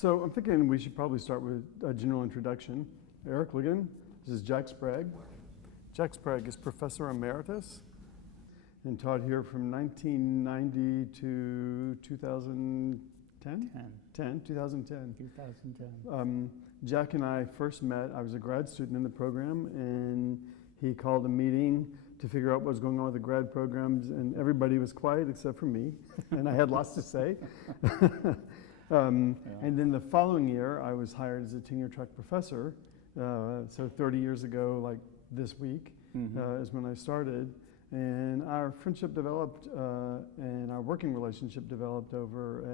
So I'm thinking we should probably start with a general introduction. Eric Ligon, this is Jack Sprague. Jack Sprague is Professor Emeritus and taught here from 1990 to 2010? 2010. Jack and I first met, I was a grad student in the program, and he called a meeting to figure out what was going on with the grad programs, and everybody was quiet except for me, and I had lots to say. And then the following year, I was hired as a tenure-track professor. So 30 years ago, like this week, is when I started. And our friendship developed and our working relationship developed over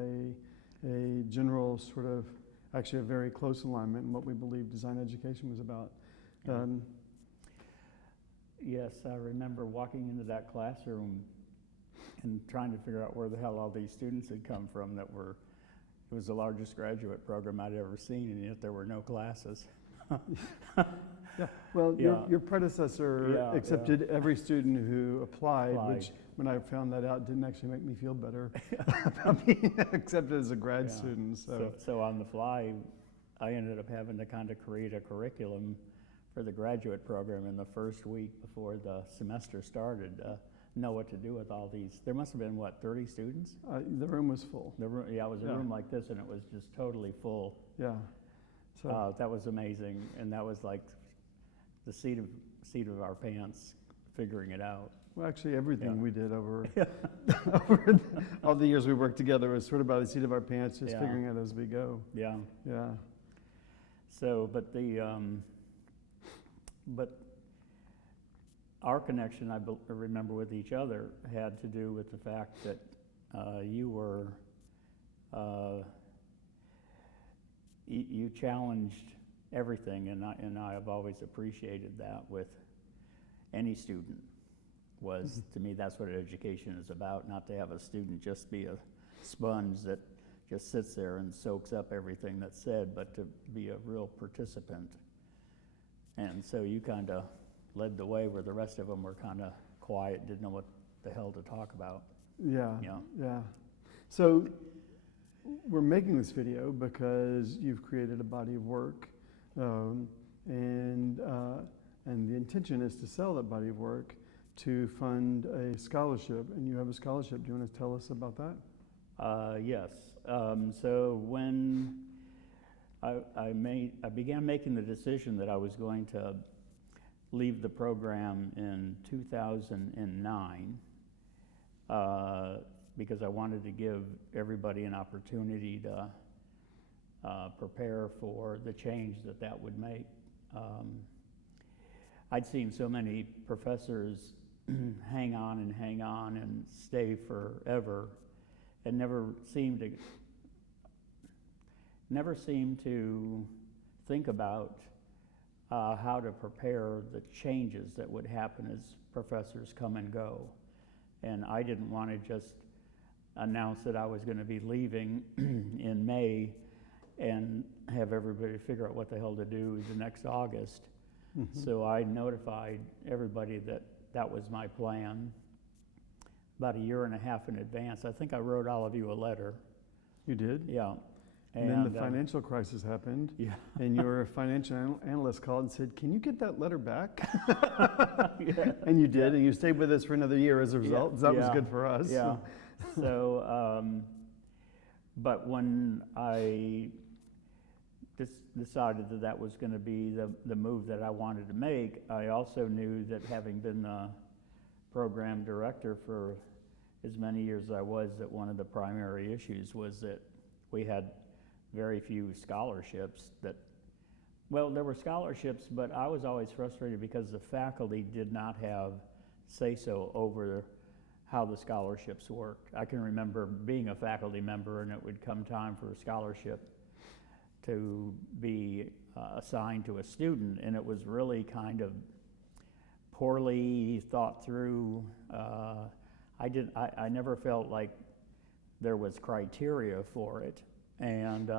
a general sort of, actually a very close alignment in what we believe design education was about. Yes, I remember walking into that classroom and trying to figure out where the hell all these students had come from that were, it was the largest graduate program I'd ever seen, and yet there were no classes. Yeah, well, your predecessor accepted every student who applied, which when I found that out didn't actually make me feel better about being accepted as a grad student. So on the fly, I ended up having to kind of create a curriculum for the graduate program in the first week before the semester started. Know what to do with all these. There must have been, what, 30 students? The room was full. It was a room like this, and it was just totally full. Yeah. So that was amazing, and that was like the seat of our pants figuring it out. Well, actually, everything we did over all the years we worked together was sort of by the seat of our pants, just figuring it out as we go. Yeah. Yeah. So, but our connection, I remember, with each other had to do with the fact that you were, you challenged everything, and I have always appreciated that with any student. To me, that's what education is about, not to have a student just be a sponge that just sits there and soaks up everything that's said, but to be a real participant. And so you kind of led the way where the rest of them were kind of quiet, didn't know what the hell to talk about. Yeah. So we're making this video because you've created a body of work, and the intention is to sell that body of work to fund a scholarship, and you have a scholarship. Do you want to tell us about that? Yes. So when I began making the decision that I was going to leave the program in 2009 because I wanted to give everybody an opportunity to prepare for the change that would make. I'd seen so many professors hang on and stay forever, and never seemed to think about how to prepare the changes that would happen as professors come and go. And I didn't want to just announce that I was going to be leaving in May and have everybody figure out what the hell to do the next August. So I notified everybody that that was my plan about a year and a half in advance. I think I wrote all of you a letter. You did? Yeah. And then the financial crisis happened, and your financial analyst called and said, "Can you get that letter back?" And you did, and you stayed with us for another year as a result. So that was good for us. Yeah. So, but when I decided that was going to be the move that I wanted to make, I also knew that, having been the program director for as many years as I was, that one of the primary issues was that we had very few scholarships. Well, there were scholarships, but I was always frustrated because the faculty did not have say-so over how the scholarships worked. I can remember being a faculty member, and it would come time for a scholarship to be assigned to a student, and it was really kind of poorly thought through. I never felt like there was criteria for it, and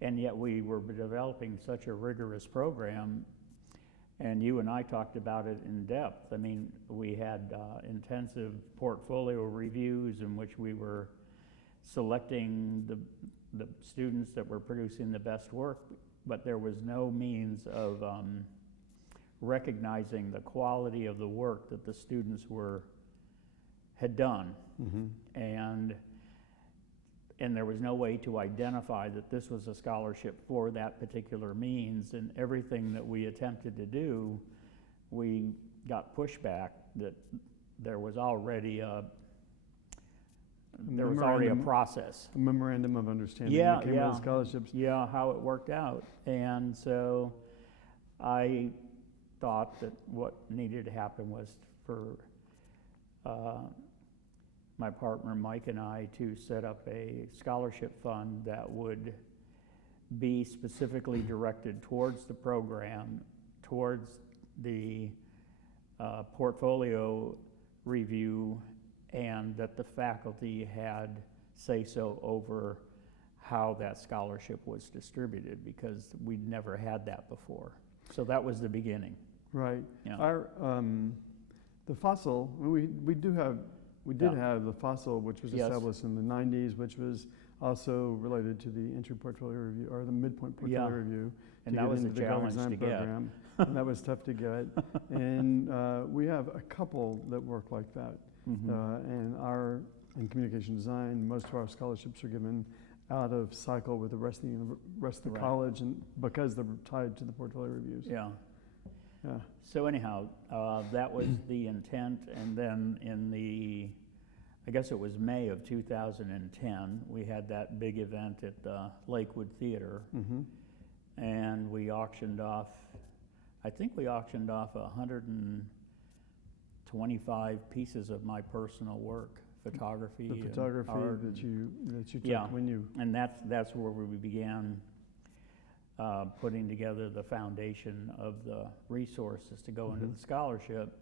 yet we were developing such a rigorous program, and you and I talked about it in depth. I mean, we had intensive portfolio reviews in which we were selecting the students that were producing the best work, but there was no means of recognizing the quality of the work that the students had done. And there was no way to identify that this was a scholarship for that particular means, and everything that we attempted to do, we got pushback that there was already a process. A memorandum of understanding Yeah, that came yeah. with the scholarships. Yeah, how it worked out. And so I thought that what needed to happen was for my partner Mike and I to set up a scholarship fund that would be specifically directed towards the program, towards the portfolio review, and that the faculty had say-so over how that scholarship was distributed, because we'd never had that before. So that was the beginning. Right. Yeah. Our the fossil, we did have the fossil, which was Yes. established in the 90s, which was also related to the entry portfolio review, or the midpoint portfolio Yeah. review. And to that get was a into the graphic challenge design to get. program. And that was tough to get. And we have a couple that work like that. And in communication design, most of our scholarships are given out of cycle with the rest of the Right. college, and because they're tied to the portfolio reviews. Yeah. Yeah. So anyhow, that was the intent, and then I guess it was May of 2010, we had that big event at the Lakewood Theater, and we auctioned off, I think we auctioned off 125 pieces of my personal work, photography The and photography art. that you took Yeah. when you. And that's where we began putting together the foundation of the resources to go into the scholarship.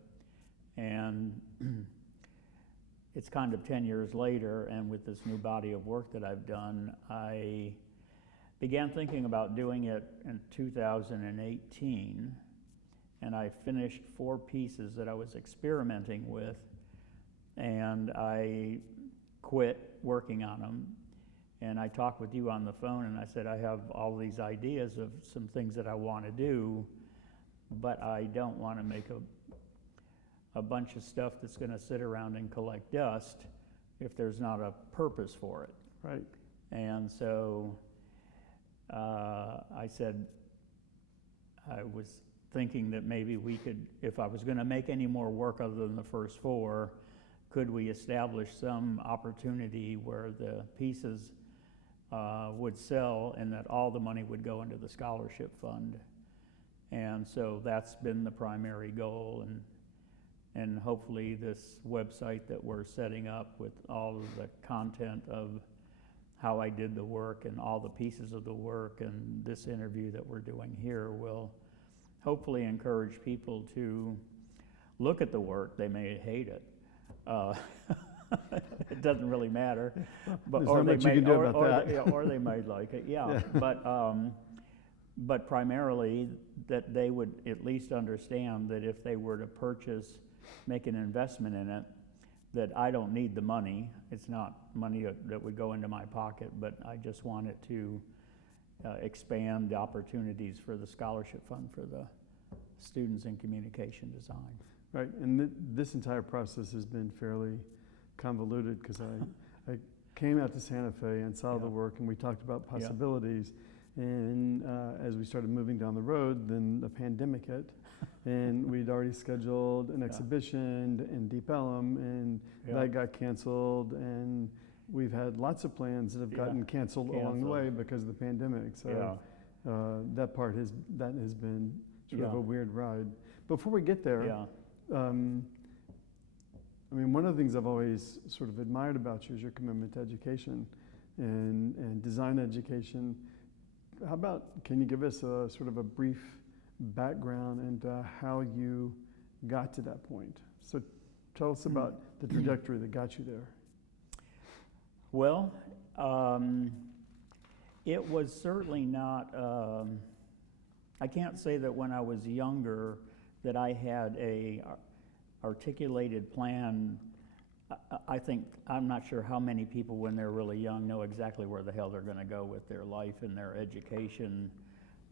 And it's kind of 10 years later, and with this new body of work that I've done, I began thinking about doing it in 2018, and I finished 4 pieces that I was experimenting with, and I quit working on them. And I talked with you on the phone, and I said, I have all these ideas of some things that I want to do, but I don't want to make a bunch of stuff that's going to sit around and collect dust if there's not a purpose for it. Right. And so I said, I was thinking that maybe we could, if I was going to make any more work other than the first 4, could we establish some opportunity where the pieces would sell, and that all the money would go into the scholarship fund. And so that's been the primary goal, and hopefully this website that we're setting up with all of the content of how I did the work and all the pieces of the work, and this interview that we're doing here will hopefully encourage people to look at the work. They may hate it. It doesn't really matter, but There's not much you can do about that. or they might like it. Yeah, but primarily that they would at least understand that if they were to make an investment in it, that I don't need the money. It's not money that would go into my pocket, but I just want it to expand the opportunities for the scholarship fund for the students in communication design. Right, and this entire process has been fairly convoluted, because I came out to Santa Fe and saw the work, and we talked about possibilities. And as we started moving down the road, then the pandemic hit, and we'd already scheduled an exhibition in Deep Ellum, and that got canceled. And we've had lots of plans that have gotten canceled along the way because of the pandemic. So that has been sort of a weird ride. Before we get there, I mean, one of the things I've always sort of admired about you is your commitment to education and design education. How about, can you give us a sort of a brief background into how you got to that point? So tell us about the trajectory that got you there. Well, it was certainly not, I can't say that when I was younger that I had a articulated plan I think, I'm not sure how many people when they're really young know exactly where the hell they're going to go with their life and their education.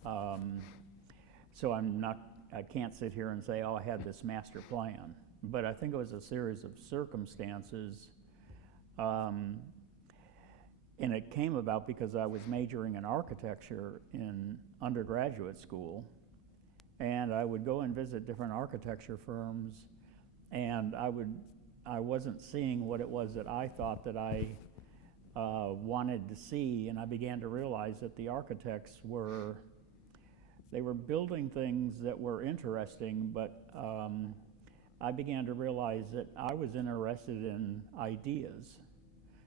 So I can't sit here and say, oh, I had this master plan. But I think it was a series of circumstances. And it came about because I was majoring in architecture in undergraduate school. And I would go and visit different architecture firms, and I wasn't seeing what it was that I thought that I wanted to see, and I began to realize that the architects were building things that were interesting, but I began to realize that I was interested in ideas.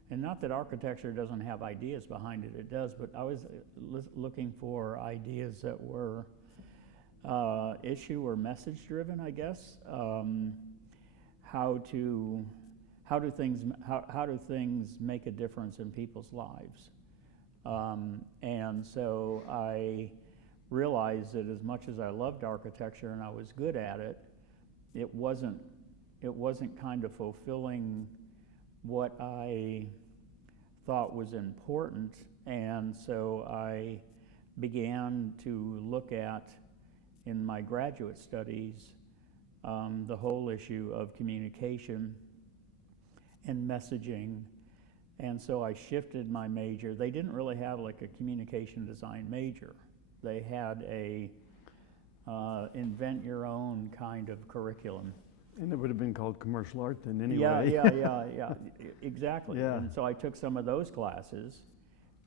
And not that architecture doesn't have ideas behind it, it does, but I was looking for ideas that were issue or message driven, I guess. How do things make a difference in people's lives? And so I realized that as much as I loved architecture and I was good at it, it wasn't kind of fulfilling what I thought was important. And so I began to look at, in my graduate studies, the whole issue of communication and messaging. And so I shifted my major. They didn't really have like a communication design major. They had a invent your own kind of curriculum. And it would have been called commercial art then anyway. Yeah, exactly. Yeah. And so I took some of those classes,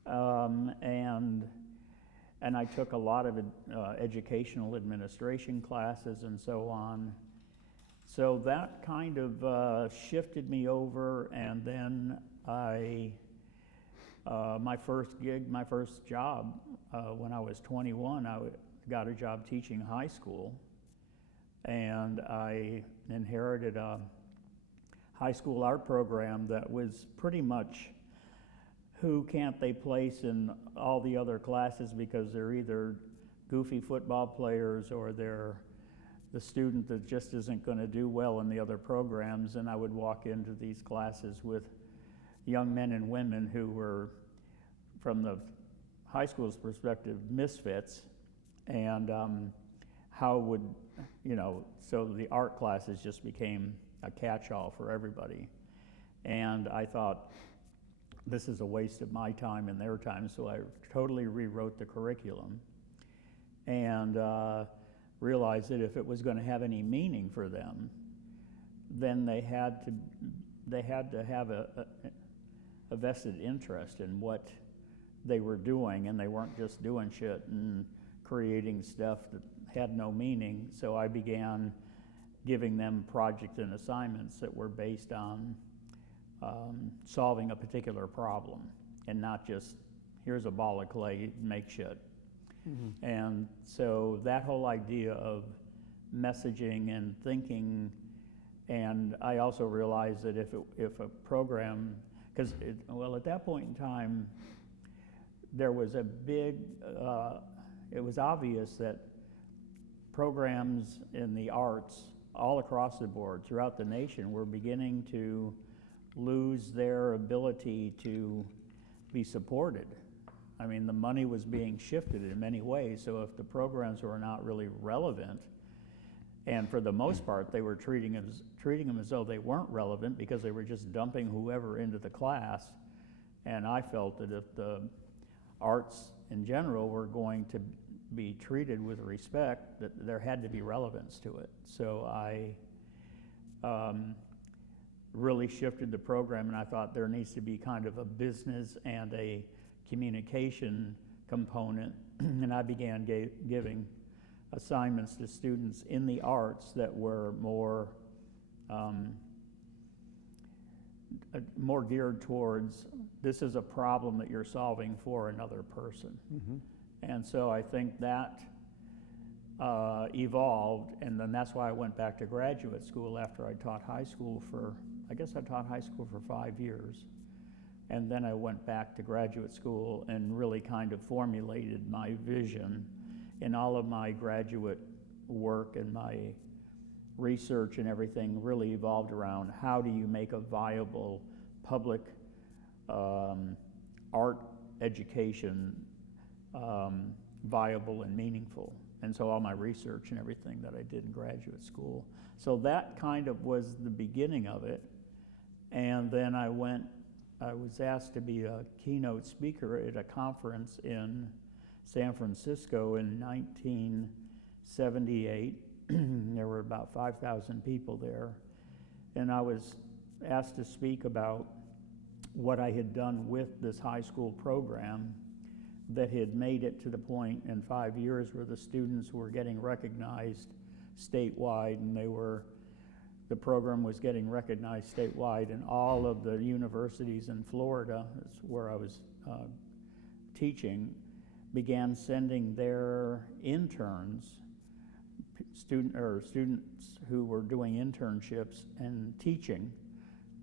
and I took a lot of educational administration classes and so on. So that kind of shifted me over, and then my first job, when I was 21, I got a job teaching high school, and I inherited a high school art program that was pretty much who can't they place in all the other classes because they're either goofy football players or they're the student that just isn't going to do well in the other programs. And I would walk into these classes with young men and women who were, from the high school's perspective, misfits. And so the art classes just became a catch-all for everybody. And I thought, this is a waste of my time and their time, so I totally rewrote the curriculum and realized that if it was going to have any meaning for them, then they had to have a vested interest in what they were doing, and they weren't just doing shit and creating stuff that had no meaning. So I began giving them projects and assignments that were based on solving a particular problem, and not just, here's a ball of clay, make shit. Mm-hmm. And so that whole idea of messaging and thinking, and I also realized that if a program, because at that point in time, there was a big, it was obvious that programs in the arts all across the board throughout the nation were beginning to lose their ability to be supported. I mean, the money was being shifted in many ways, so if the programs were not really relevant, and for the most part they were treating them as though they weren't relevant because they were just dumping whoever into the class, and I felt that if the arts in general were going to be treated with respect, that there had to be relevance to it. So I really shifted the program, and I thought there needs to be kind of a business and a communication component, and I began giving assignments to students in the arts that were more geared towards, this is a problem that you're solving for another person. Mm-hmm. And so I think that evolved, and then that's why I went back to graduate school after I taught high school for, I guess I taught high school for 5 years. And then I went back to graduate school and really kind of formulated my vision in all of my graduate work and my research and everything really evolved around how do you make a viable public art education viable and meaningful. And so all my research and everything that I did in graduate school. So that kind of was the beginning of it. And then I was asked to be a keynote speaker at a conference in San Francisco in 1978. There were about 5,000 people there. And I was asked to speak about what I had done with this high school program that had made it to the point in 5 years where the students were getting recognized statewide, and the program was getting recognized statewide, and all of the universities in Florida, that's where I was teaching, began sending their interns, students who were doing internships and teaching,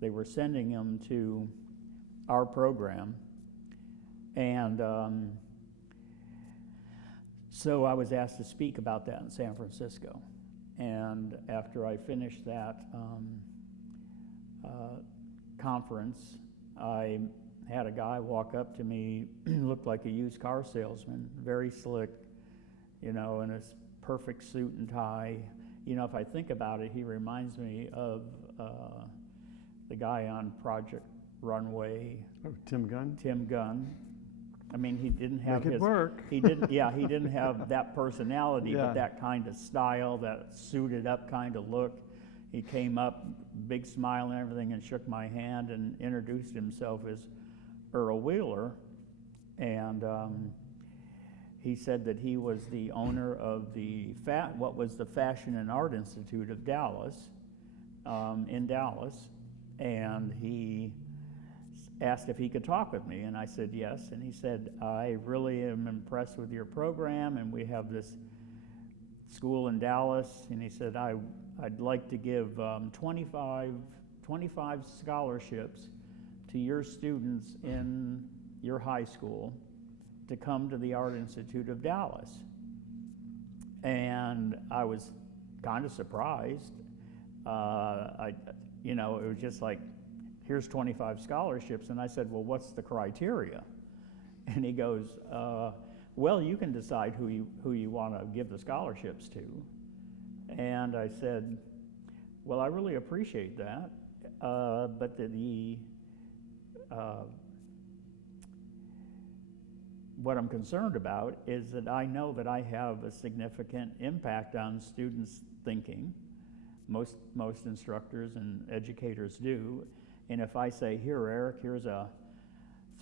they were sending them to our program. And so I was asked to speak about that in San Francisco. And after I finished that conference, I had a guy walk up to me, looked like a used car salesman, very slick, in his perfect suit and tie. If I think about it, he reminds me of the guy on Project Runway. Oh, Tim Gunn? Tim Gunn. I mean, he didn't have Make it work. He didn't have that personality, Yeah. but that kind of style, that suited up kind of look. He came up, big smile and everything, and shook my hand and introduced himself as Earl Wheeler. And he said that he was the owner of what was the Fashion and Art Institute of Dallas, in Dallas, and he asked if he could talk with me, and I said yes. And he said, I really am impressed with your program, and we have this school in Dallas, and he said, I'd like to give 25 scholarships to your students in your high school to come to the Art Institute of Dallas. And I was kind of surprised. It was just like, here's 25 scholarships. And I said, well, what's the criteria? And he goes, well, you can decide who you want to give the scholarships to. And I said, well, I really appreciate that, but what I'm concerned about is that I know that I have a significant impact on students' thinking. Most instructors and educators do. And if I say, here, Eric, here's a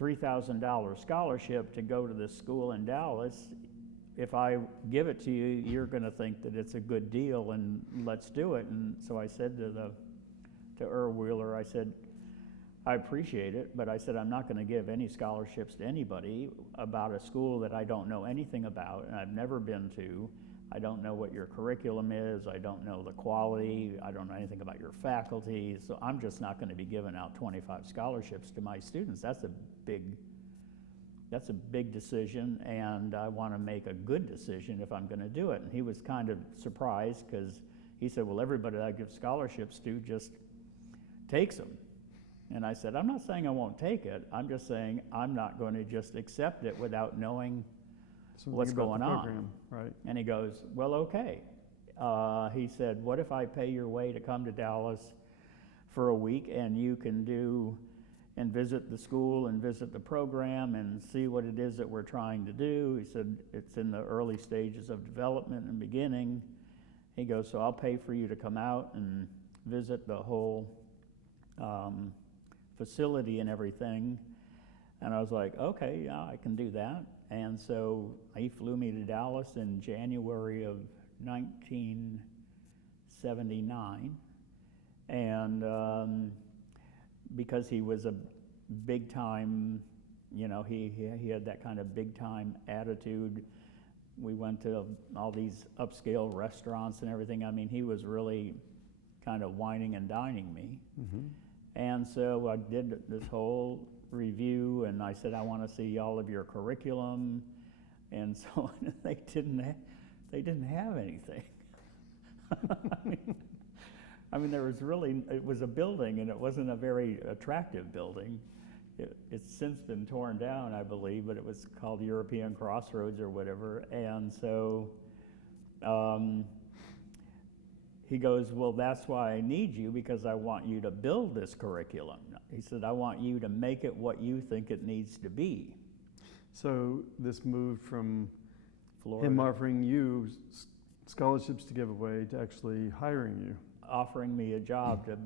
$3,000 scholarship to go to this school in Dallas, if I give it to you, you're going to think that it's a good deal, and let's do it. And so I said to Earl Wheeler, I said, I appreciate it, but I said, I'm not going to give any scholarships to anybody about a school that I don't know anything about and I've never been to. I don't know what your curriculum is. I don't know the quality. I don't know anything about your faculty. So I'm just not going to be giving out 25 scholarships to my students. That's a big decision, and I want to make a good decision if I'm going to do it. And he was kind of surprised because he said, well, everybody that I give scholarships to just takes them. And I said, I'm not saying I won't take it. I'm just saying I'm not going to just accept it without knowing what's going on. Right. And he goes, well, okay. He said, what if I pay your way to come to Dallas for a week, and you can do and visit the school and visit the program and see what it is that we're trying to do. He said, it's in the early stages of development and beginning. He goes, so I'll pay for you to come out and visit the whole facility and everything. And I was like, okay, yeah, I can do that. And so he flew me to Dallas in January of 1979. And because he was a big time, he had that kind of big time attitude. We went to all these upscale restaurants and everything. I mean, he was really kind of wining and dining me. Mm-hmm. And so I did this whole review, and I said, I want to see all of your curriculum, and so they didn't have anything. I mean, I mean, it was a building, and it wasn't a very attractive building. It's since been torn down, I believe, but it was called European Crossroads or whatever. And so he goes, well, that's why I need you, because I want you to build this curriculum. He said, I want you to make it what you think it needs to be. So this moved from Florida. him offering you scholarships to give away to actually hiring you. Offering me a job to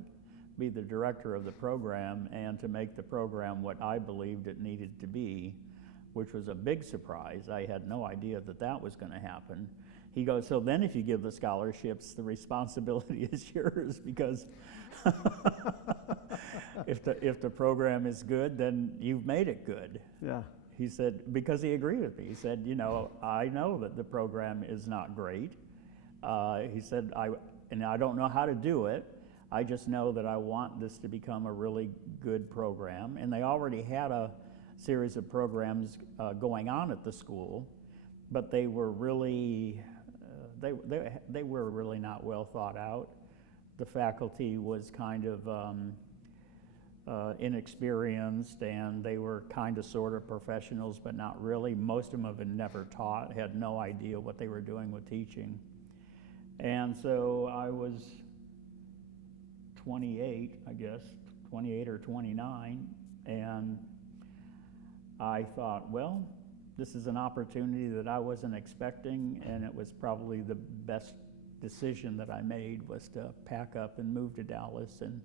be the director of the program and to make the program what I believed it needed to be, which was a big surprise. I had no idea that that was going to happen. He goes, so then if you give the scholarships, the responsibility is yours, because if the program is good, then you've made it good. Yeah. He said, because he agreed with me. He said, you know, I know that the program is not great. He said, I don't know how to do it. I just know that I want this to become a really good program. And they already had a series of programs going on at the school, but they were really, they were really not well thought out. The faculty was kind of inexperienced, and they were kind of sort of professionals, but not really. Most of them had never taught, had no idea what they were doing with teaching. And so I was 28, I guess, 28 or 29, and I thought, well, this is an opportunity that I wasn't expecting, and it was probably the best decision that I made, was to pack up and move to Dallas. And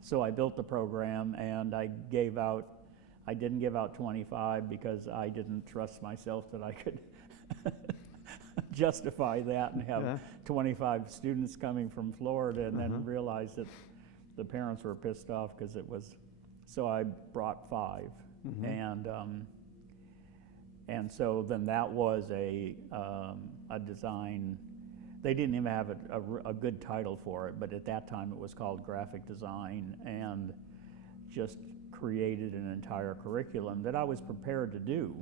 so I built the program, and I didn't give out 25 because I didn't trust myself that I could justify that and have 25 students coming from Florida, and then realize that the parents were pissed off because it was, so I brought 5. And so then that was a design. They didn't even have a good title for it, but at that time it was called graphic design, and just created an entire curriculum that I was prepared to do.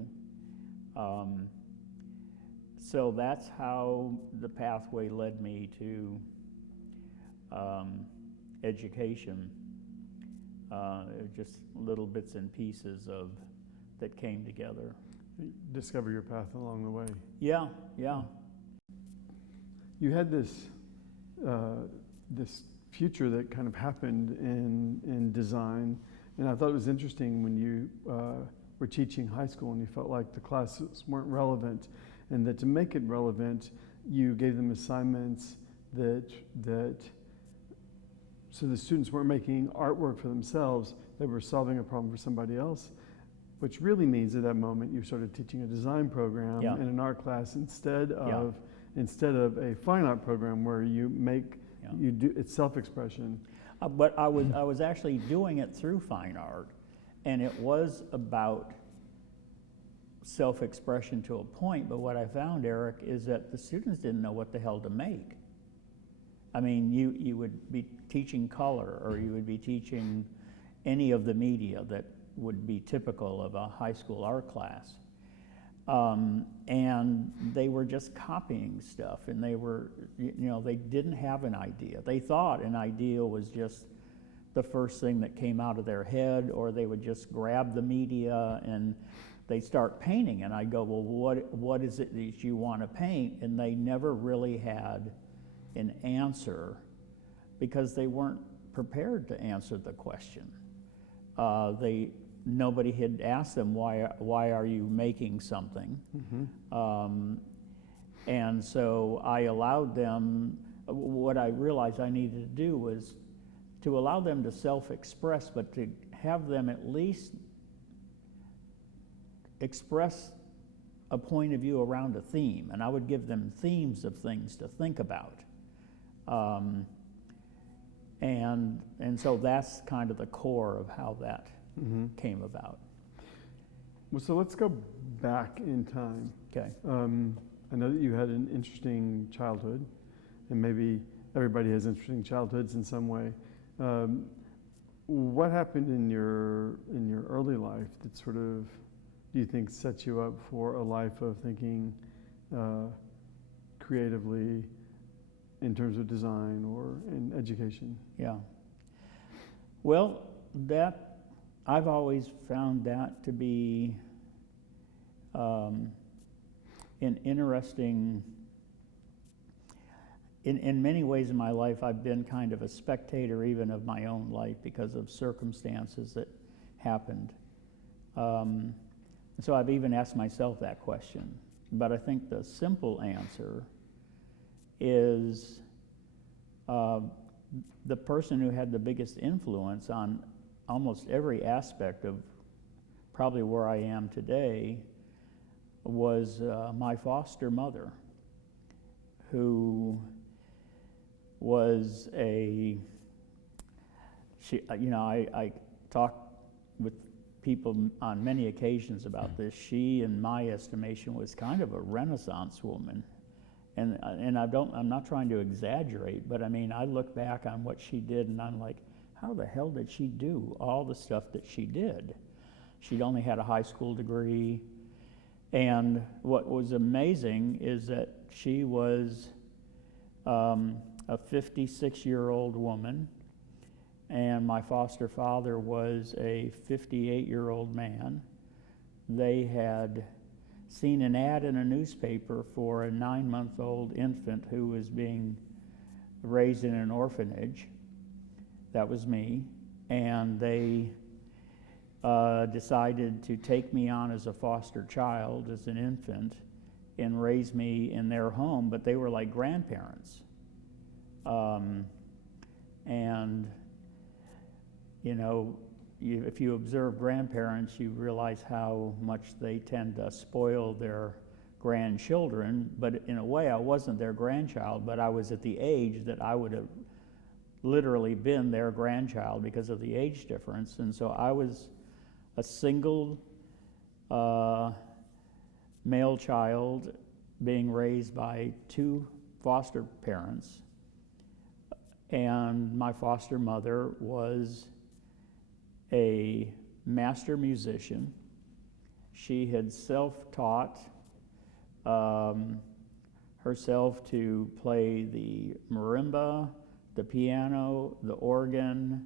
So that's how the pathway led me to education. Just little bits and pieces that came together. Discover your path along the way. Yeah. You had this future that kind of happened in design, and I thought it was interesting when you were teaching high school and you felt like the classes weren't relevant, and that to make it relevant, you gave them assignments that so the students weren't making artwork for themselves, they were solving a problem for somebody else, which really means at that moment you started teaching a design program in an art class instead of a fine art program where you do it's self-expression. But I was actually doing it through fine art, and it was about self-expression to a point, but what I found, Eric, is that the students didn't know what the hell to make. I mean, you would be teaching color, or you would be teaching any of the media that would be typical of a high school art class. And they were just copying stuff, and they were, they didn't have an idea. They thought an idea was just the first thing that came out of their head, or they would just grab the media and they start painting. And I go, well, what is it that you want to paint? And they never really had an answer because they weren't prepared to answer the question. Nobody had asked them, why are you making something? And so I allowed them, what I realized I needed to do was to allow them to self-express, but to have them at least express a point of view around a theme. And I would give them themes of things to think about. And so that's kind of the core of how that came about. Well, so let's go back in time. Okay. I know that you had an interesting childhood, and maybe everybody has interesting childhoods in some way. What happened in your early life that sort of, do you think, sets you up for a life of thinking creatively in terms of design or in education? Yeah. Well, I've always found that to be an interesting. In many ways in my life, I've been kind of a spectator even of my own life because of circumstances that happened. So I've even asked myself that question. But I think the simple answer is the person who had the biggest influence on almost every aspect of probably where I am today was my foster mother, who was I talked with people on many occasions about this. She, in my estimation, was kind of a Renaissance woman. And I'm not trying to exaggerate, but I mean, I look back on what she did and I'm like, how the hell did she do all the stuff that she did? She'd only had a high school degree. And what was amazing is that she was a 56-year-old woman, and my foster father was a 58-year-old man. They had seen an ad in a newspaper for a 9-month-old infant who was being raised in an orphanage. That was me. And they decided to take me on as a foster child, as an infant, and raise me in their home, but they were like grandparents. And, you know, if you observe grandparents, you realize how much they tend to spoil their grandchildren. But in a way, I wasn't their grandchild, but I was at the age that I would have literally been their grandchild because of the age difference. And so I was a single male child being raised by 2 foster parents. And my foster mother was a master musician. She had self-taught herself to play the marimba, the piano, the organ,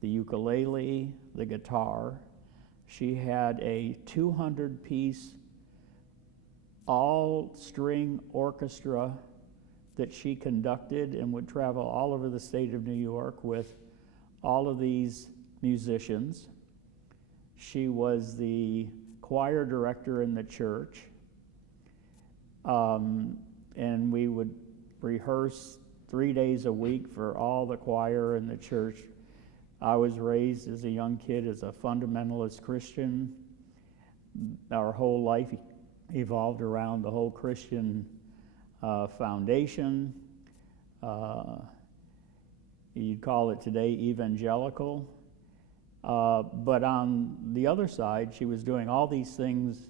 the ukulele, the guitar. She had a 200-piece all-string orchestra that she conducted and would travel all over the state of New York with all of these musicians. She was the choir director in the church, and we would rehearse 3 days a week for all the choir in the church. I was raised as a young kid as a fundamentalist Christian. Our whole life evolved around the whole Christian foundation. You'd call it today evangelical. But on the other side, she was doing all these things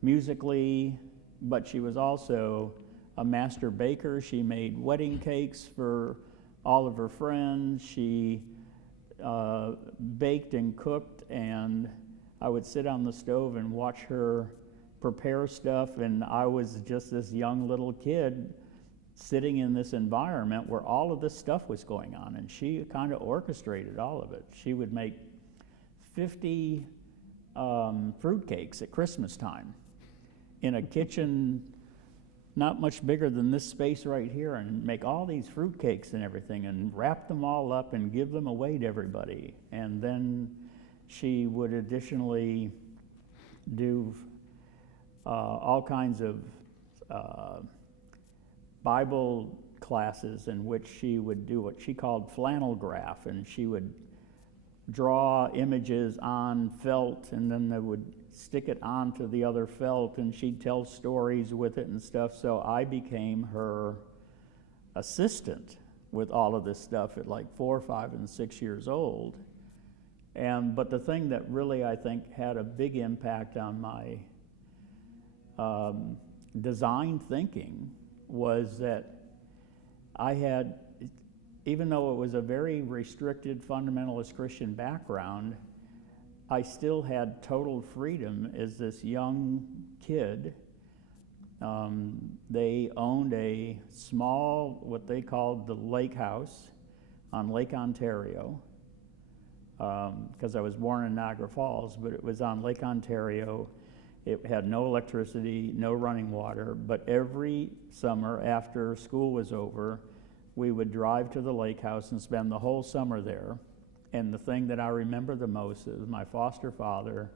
musically, but she was also a master baker. She made wedding cakes for all of her friends. She baked and cooked, and I would sit on the stove and watch her prepare stuff, and I was just this young little kid sitting in this environment where all of this stuff was going on, and she kind of orchestrated all of it. She would make 50 fruitcakes at Christmas time in a kitchen not much bigger than this space right here, and make all these fruitcakes and everything and wrap them all up and give them away to everybody. And then she would additionally do all kinds of Bible classes in which she would do what she called flannel graph, and she would draw images on felt, and then they would stick it onto the other felt, and she'd tell stories with it and stuff. So I became her assistant with all of this stuff at like 4, 5, and 6 years old. But the thing that really, I think, had a big impact on my design thinking was that I had, even though it was a very restricted fundamentalist Christian background, I still had total freedom as this young kid They owned a small, what they called the lake house on Lake Ontario, because I was born in Niagara Falls, but it was on Lake Ontario. It had no electricity, no running water, but every summer after school was over, we would drive to the lake house and spend the whole summer there. And the thing that I remember the most is my foster father,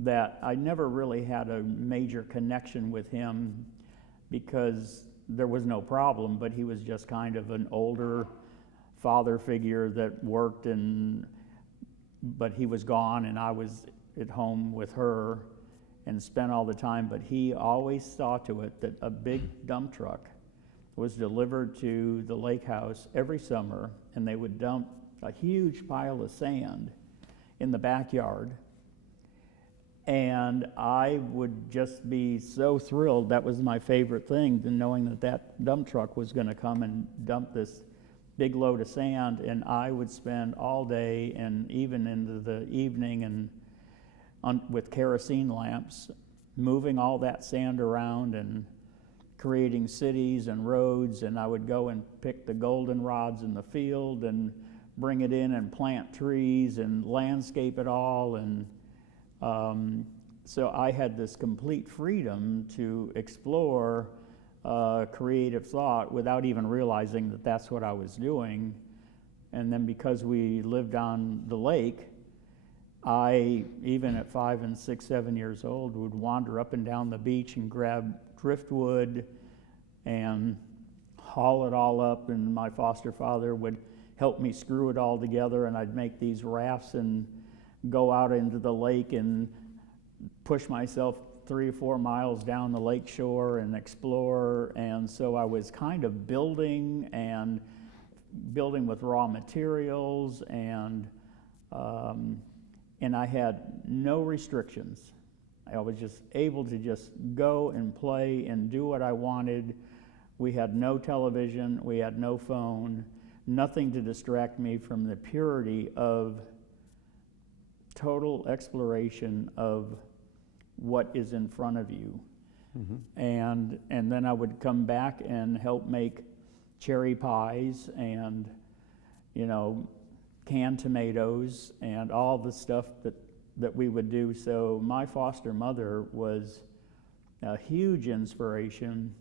that I never really had a major connection with him because there was no problem, but he was just kind of an older father figure that worked, but he was gone and I was at home with her and spent all the time. But he always saw to it that a big dump truck was delivered to the lake house every summer, and they would dump a huge pile of sand in the backyard. And I would just be so thrilled. That was my favorite thing, knowing that that dump truck was going to come and dump this big load of sand, and I would spend all day and even into the evening and with kerosene lamps moving all that sand around and creating cities and roads. And I would go and pick the goldenrods in the field and bring it in and plant trees and landscape it all. And so I had this complete freedom to explore creative thought without even realizing that that's what I was doing. And then because we lived on the lake, I, even at 5 and 6, 7 years old, would wander up and down the beach and grab driftwood and haul it all up, and my foster father would help me screw it all together, and I'd make these rafts and go out into the lake and push myself 3 or 4 miles down the lake shore and explore. And so I was kind of building with raw materials, and I had no restrictions. I was just able to just go and play and do what I wanted. We had no television, we had no phone, nothing to distract me from the purity of total exploration of what is in front of you. Mm-hmm. And then I would come back and help make cherry pies and, canned tomatoes and all the stuff that we would do. So my foster mother was a huge inspiration,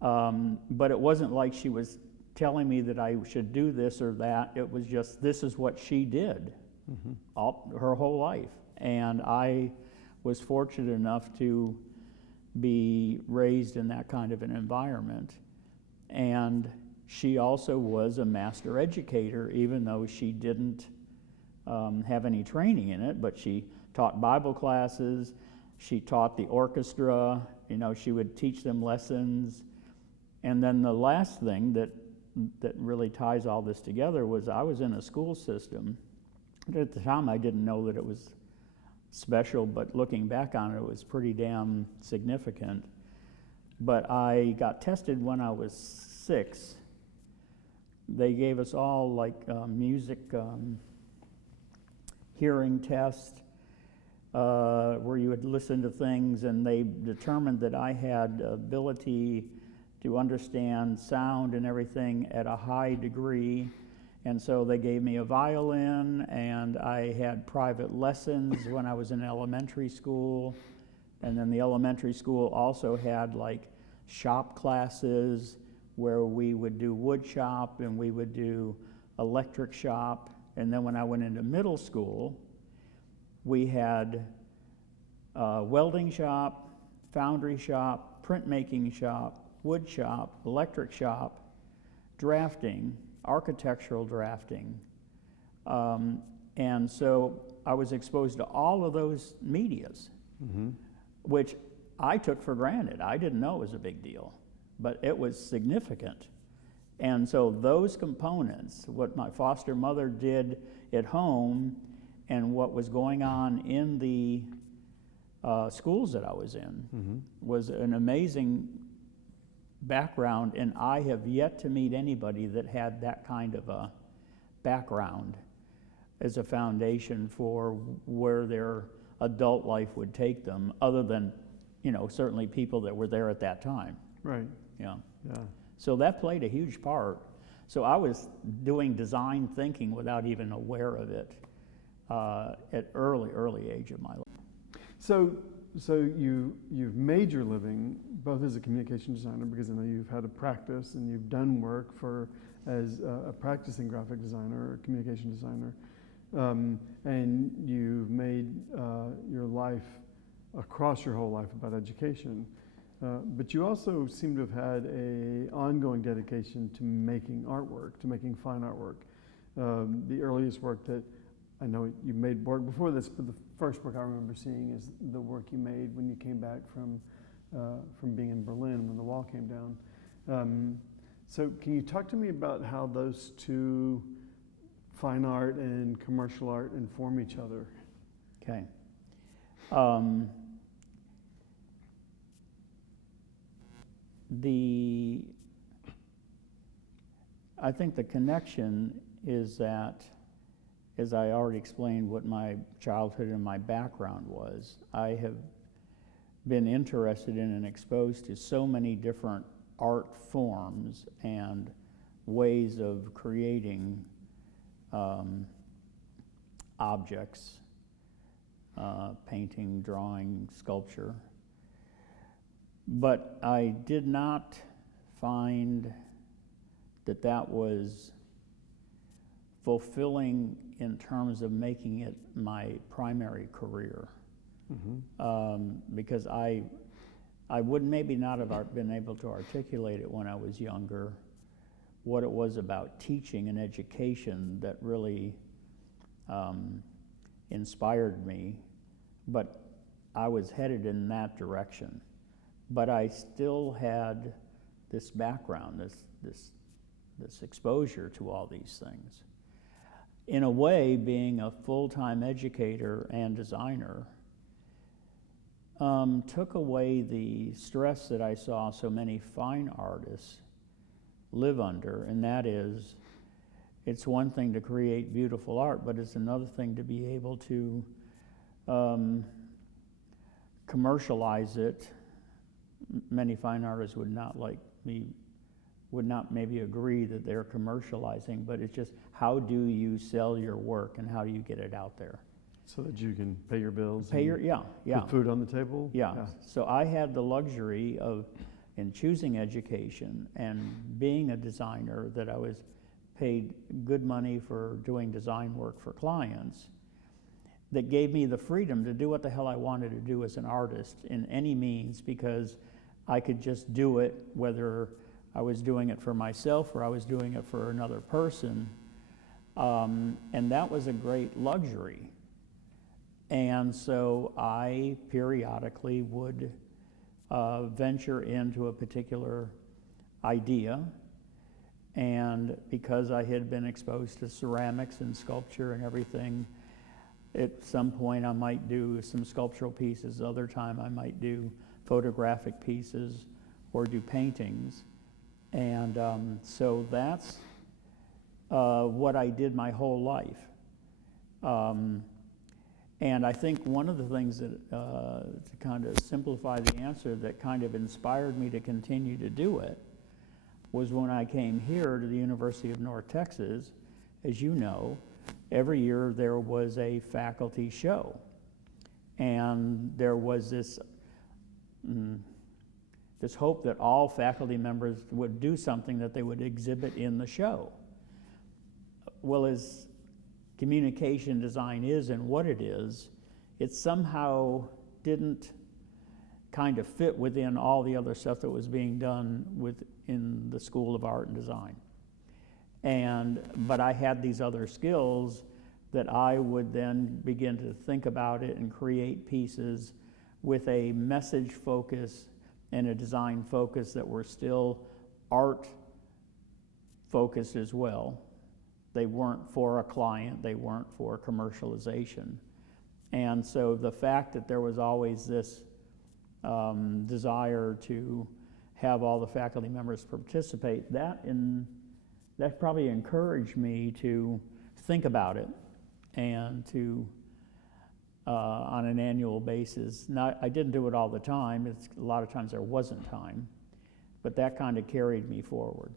but it wasn't like she was telling me that I should do this or that. It was just, this is what she did. Mm-hmm. Her whole life. And I was fortunate enough to be raised in that kind of an environment. And she also was a master educator, even though she didn't have any training in it, but she taught Bible classes, she taught the orchestra, she would teach them lessons. And then the last thing that really ties all this together was I was in a school system. At the time I didn't know that it was special, but looking back on it, it was pretty damn significant. But I got tested when I was 6. They gave us all like music hearing test where you would listen to things, and they determined that I had ability to understand sound and everything at a high degree. And so they gave me a violin, and I had private lessons when I was in elementary school. And then the elementary school also had like shop classes where we would do wood shop and we would do electric shop. And then when I went into middle school, we had welding shop, foundry shop, printmaking shop, wood shop, electric shop, drafting, architectural drafting. And so I was exposed to all of those medias, mm-hmm. which I took for granted. I didn't know it was a big deal, but it was significant. And so those components, what my foster mother did at home and what was going on in the schools that I was in, mm-hmm. was an amazing background, and I have yet to meet anybody that had that kind of a background as a foundation for where their adult life would take them, other than, certainly people that were there at that time. Right. Yeah. Yeah. So that played a huge part. So I was doing design thinking without even aware of it at early age of my life. So you've made your living both as a communication designer, because I know you've had a practice and you've done work as a practicing graphic designer or communication designer, and you've made your life across your whole life about education. But you also seem to have had an ongoing dedication to making artwork, to making fine artwork. The earliest work that I know you made work before this, but the first work I remember seeing is the work you made when you came back from being in Berlin when the wall came down. So can you talk to me about how those two, fine art and commercial art, inform each other? Okay. I think the connection is that, as I already explained what my childhood and my background was, I have been interested in and exposed to so many different art forms and ways of creating objects, painting, drawing, sculpture. But I did not find that was fulfilling in terms of making it my primary career. Mm-hmm. Because I would maybe not have been able to articulate it when I was younger, what it was about teaching and education that really inspired me, but I was headed in that direction. But I still had this background, this exposure to all these things. In a way, being a full-time educator and designer took away the stress that I saw so many fine artists live under, and that is, it's one thing to create beautiful art, but it's another thing to be able to commercialize it. Many fine artists would not maybe agree that they're commercializing, but it's just, how do you sell your work and how do you get it out there? So that you can pay your bills, put food on the table? Yeah. So I had the luxury of, in choosing education and being a designer, that I was paid good money for doing design work for clients, that gave me the freedom to do what the hell I wanted to do as an artist in any means, because I could just do it whether I was doing it for myself or I was doing it for another person. And that was a great luxury. And so I periodically would venture into a particular idea. And because I had been exposed to ceramics and sculpture and everything, at some point I might do some sculptural pieces, other time I might do photographic pieces or do paintings. And so that's what I did my whole life. And I think one of the things that, to kind of simplify the answer, that kind of inspired me to continue to do it was when I came here to the University of North Texas. As you know, every year there was a faculty show. And there was this hope that all faculty members would do something that they would exhibit in the show. Well, as communication design is and what it is, it somehow didn't kind of fit within all the other stuff that was being done within the School of Art and Design. But I had these other skills that I would then begin to think about it and create pieces with a message focus and a design focus that were still art focused as well. They weren't for a client, they weren't for commercialization. And so the fact that there was always this desire to have all the faculty members participate, that probably encouraged me to think about it and to on an annual basis. I didn't do it all the time. A lot of times there wasn't time, but that kind of carried me forward.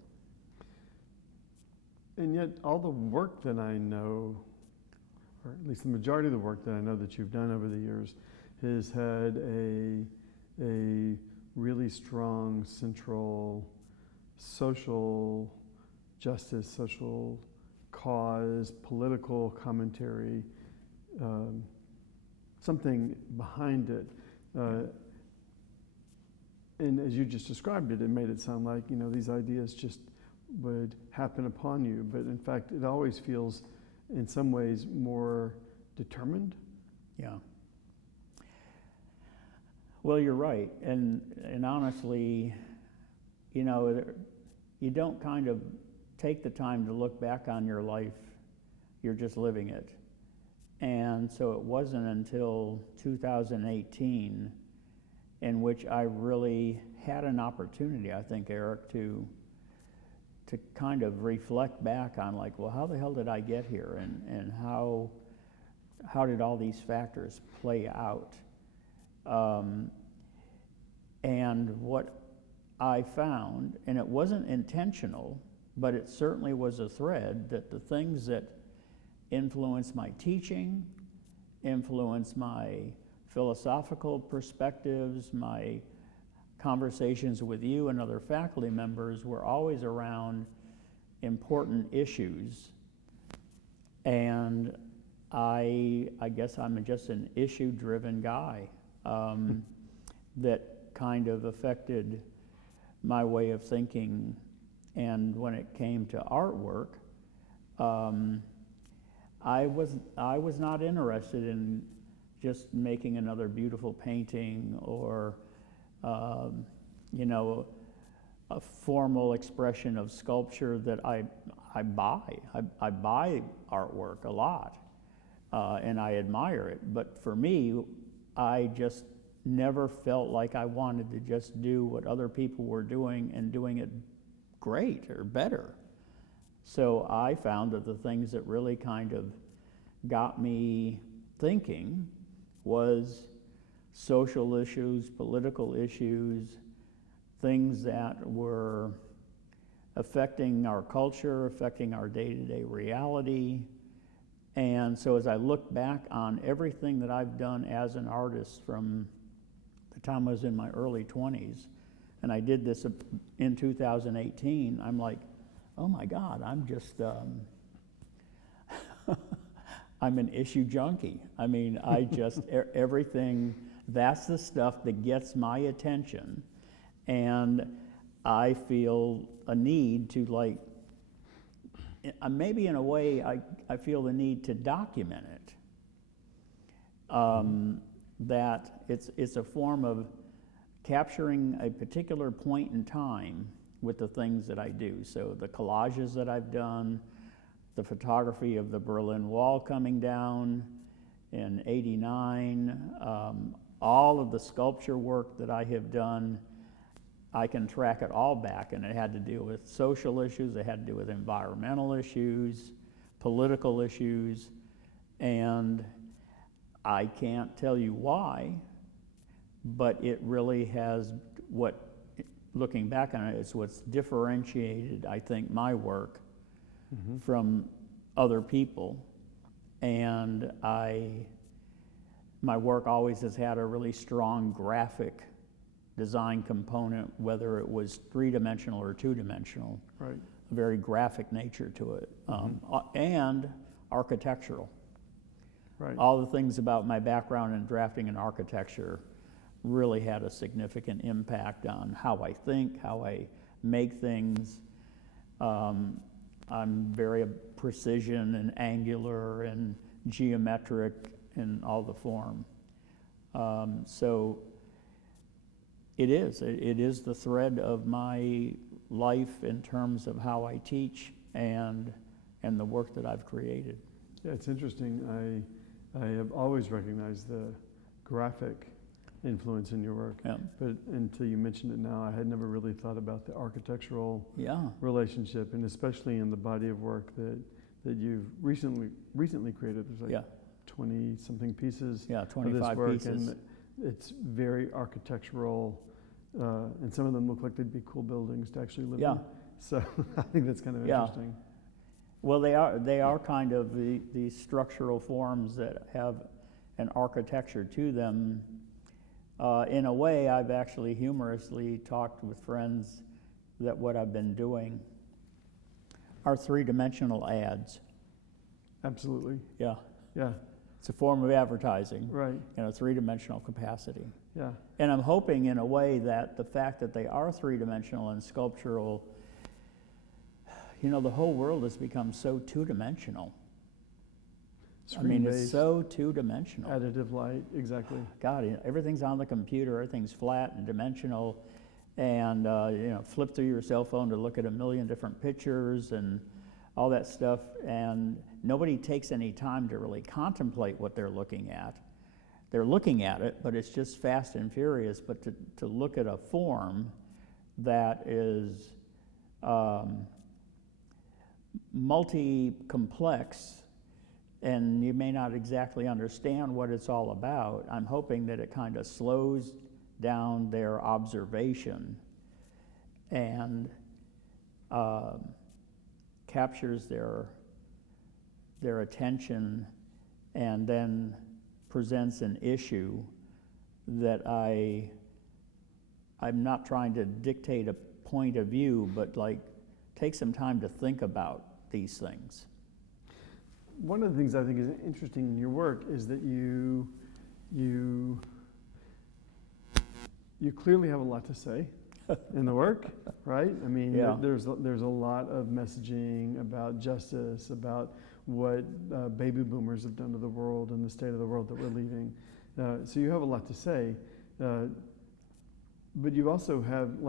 And yet all the work that I know, or at least the majority of the work that I know that you've done over the years, has had a really strong central social justice, social cause, political commentary, something behind it. And as you just described it, it made it sound like, these ideas just would happen upon you. But in fact, it always feels in some ways more determined. Yeah. Well, you're right. And honestly, you don't kind of take the time to look back on your life. You're just living it. And so it wasn't until 2018 in which I really had an opportunity, I think, Eric, to kind of reflect back on, like, well, how the hell did I get here, and how did all these factors play out? And what I found, and it wasn't intentional, but it certainly was a thread, that the things that influenced my teaching, influenced my philosophical perspectives, my conversations with you and other faculty members were always around important issues. And I guess I'm just an issue-driven guy, that kind of affected my way of thinking. And when it came to artwork, I was not interested in just making another beautiful painting or a formal expression of sculpture that I buy. I buy artwork a lot, and I admire it. But for me, I just never felt like I wanted to just do what other people were doing and doing it great or better. So I found that the things that really kind of got me thinking was social issues, political issues, things that were affecting our culture, affecting our day-to-day reality. And so as I look back on everything that I've done as an artist from the time I was in my early 20s, and I did this in 2018, I'm like, oh my God, I'm just, I'm an issue junkie. I mean, I just, everything, that's the stuff that gets my attention. And I feel a need to, like, maybe in a way, I feel the need to document it. That it's a form of capturing a particular point in time with the things that I do. So the collages that I've done, the photography of the Berlin Wall coming down in '89, all of the sculpture work that I have done, I can track it all back, and it had to do with social issues, it had to do with environmental issues, political issues, and I can't tell you why, but it really has looking back on it, it's what's differentiated, I think, my work from other people. And my work always has had a really strong graphic design component, whether it was three-dimensional or two-dimensional. Right. A very graphic nature to it, and architectural. Right. All the things about my background in drafting and architecture really had a significant impact on how I think, how I make things. I'm very precision and angular and geometric in all the form. So it is the thread of my life in terms of how I teach and the work that I've created. Yeah, it's interesting. I have always recognized the graphic influence in your work, but until you mentioned it now, I had never really thought about the architectural relationship, and especially in the body of work that you've recently created. There's like 20-something pieces Yeah, of this 25 work, pieces. and it's very architectural, and some of them look like they'd be cool buildings to actually live Yeah. in. So I think that's kind of Yeah. interesting. Well, they are kind of the structural forms that have an architecture to them. In a way, I've actually humorously talked with friends that what I've been doing are three-dimensional ads. Absolutely. Yeah, Yeah. it's a form of advertising Right. in a three-dimensional capacity. Yeah. And I'm hoping in a way that the fact that they are three-dimensional and sculptural, the whole world has become so two-dimensional. I mean, it's Screen-based, so two-dimensional. additive light, exactly. God, everything's on the computer, everything's flat and dimensional, and flip through your cell phone to look at a million different pictures and all that stuff, and nobody takes any time to really contemplate what they're looking at. They're looking at it, but it's just fast and furious. But to look at a form that is multi-complex, and you may not exactly understand what it's all about, I'm hoping that it kind of slows down their observation and captures their attention, and then presents an issue that I'm not trying to dictate a point of view, but like take some time to think about these things. One of the things I think is interesting in your work is that you clearly have a lot to say in the work, right? I mean, Yeah. there's a lot of messaging about justice, about what baby boomers have done to the world and the state of the world that we're leaving. So you have a lot to say, but you also have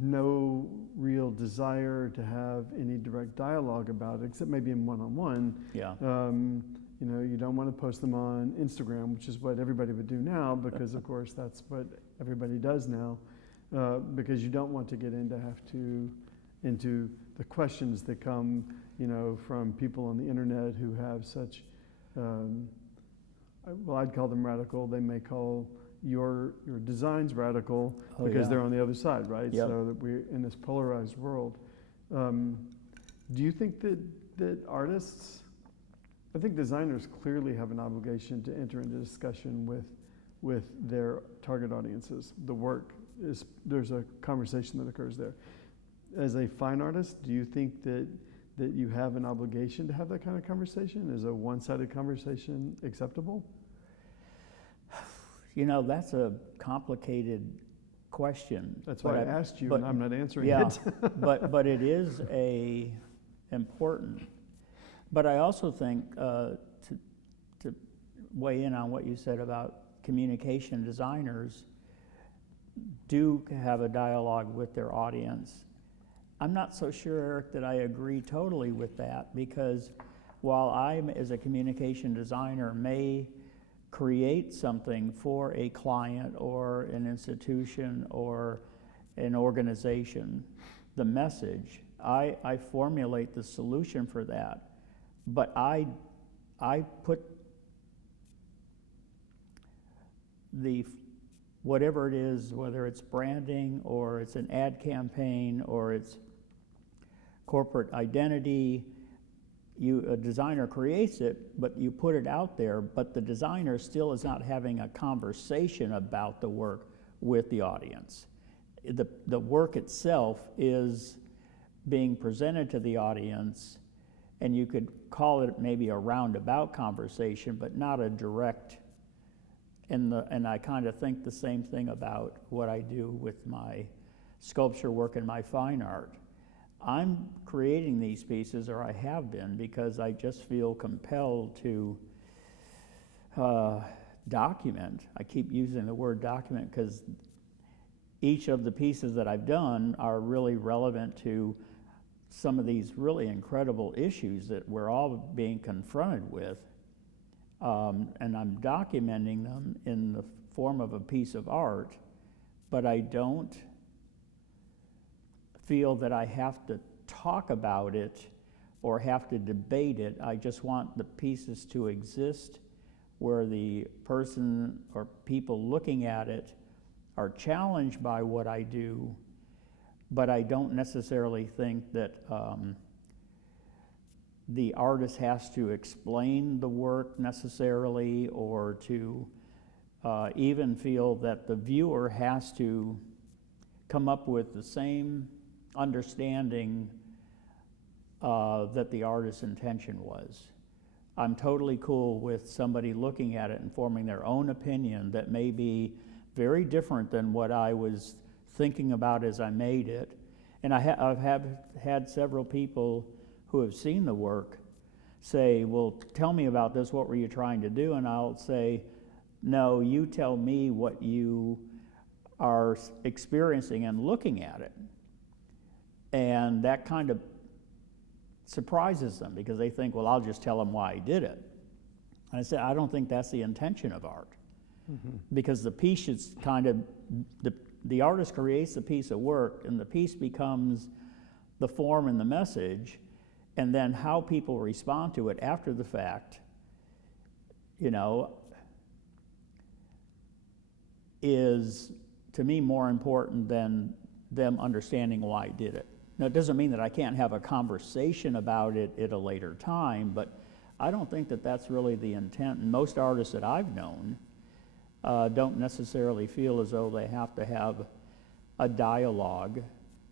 no real desire to have any direct dialogue about it, except maybe in one-on-one. Yeah. You don't want to post them on Instagram, which is what everybody would do now, because of course that's what everybody does now, because you don't want to get into the questions that come, from people on the internet who have such, I'd call them radical. They may call your designs radical because they're on the other side, right? Yep. So that we're in this polarized world. Do you think that artists, I think designers clearly have an obligation to enter into discussion with their target audiences. The work there's a conversation that occurs there. As a fine artist, do you think that you have an obligation to have that kind of conversation? Is a one-sided conversation acceptable? That's a complicated question. That's why I asked you, and I'm not answering yeah, it. but it is important. But I also think to weigh in on what you said about communication designers do have a dialogue with their audience. I'm not so sure, Eric, that I agree totally with that, because while I, as a communication designer, may create something for a client or an institution or an organization, the message, I formulate the solution for that, but I put whatever it is, whether it's branding or it's an ad campaign or it's corporate identity, a designer creates it, but you put it out there, but the designer still is not having a conversation about the work with the audience. The work itself is being presented to the audience, and you could call it maybe a roundabout conversation, but not a direct. And I kind of think the same thing about what I do with my sculpture work and my fine art. I'm creating these pieces, or I have been, because I just feel compelled to document. I keep using the word document because each of the pieces that I've done are really relevant to some of these really incredible issues that we're all being confronted with. And I'm documenting them in the form of a piece of art, but I don't feel that I have to talk about it or have to debate it. I just want the pieces to exist where the person or people looking at it are challenged by what I do, but I don't necessarily think that the artist has to explain the work necessarily, or to even feel that the viewer has to come up with the same understanding that the artist's intention was. I'm totally cool with somebody looking at it and forming their own opinion that may be very different than what I was thinking about as I made it. And I've had several people who have seen the work say, well, tell me about this, what were you trying to do? And I'll say, no, you tell me what you are experiencing and looking at it. And that kind of surprises them, because they think, well, I'll just tell them why I did it. And I said, I don't think that's the intention of art. Mm-hmm. Because the piece should kind of, the artist creates a piece of work, and the piece becomes the form and the message, and then how people respond to it after the fact, you know, is to me more important than them understanding why I did it. Now, it doesn't mean that I can't have a conversation about it at a later time, but I don't think that that's really the intent. And most artists that I've known don't necessarily feel as though they have to have a dialogue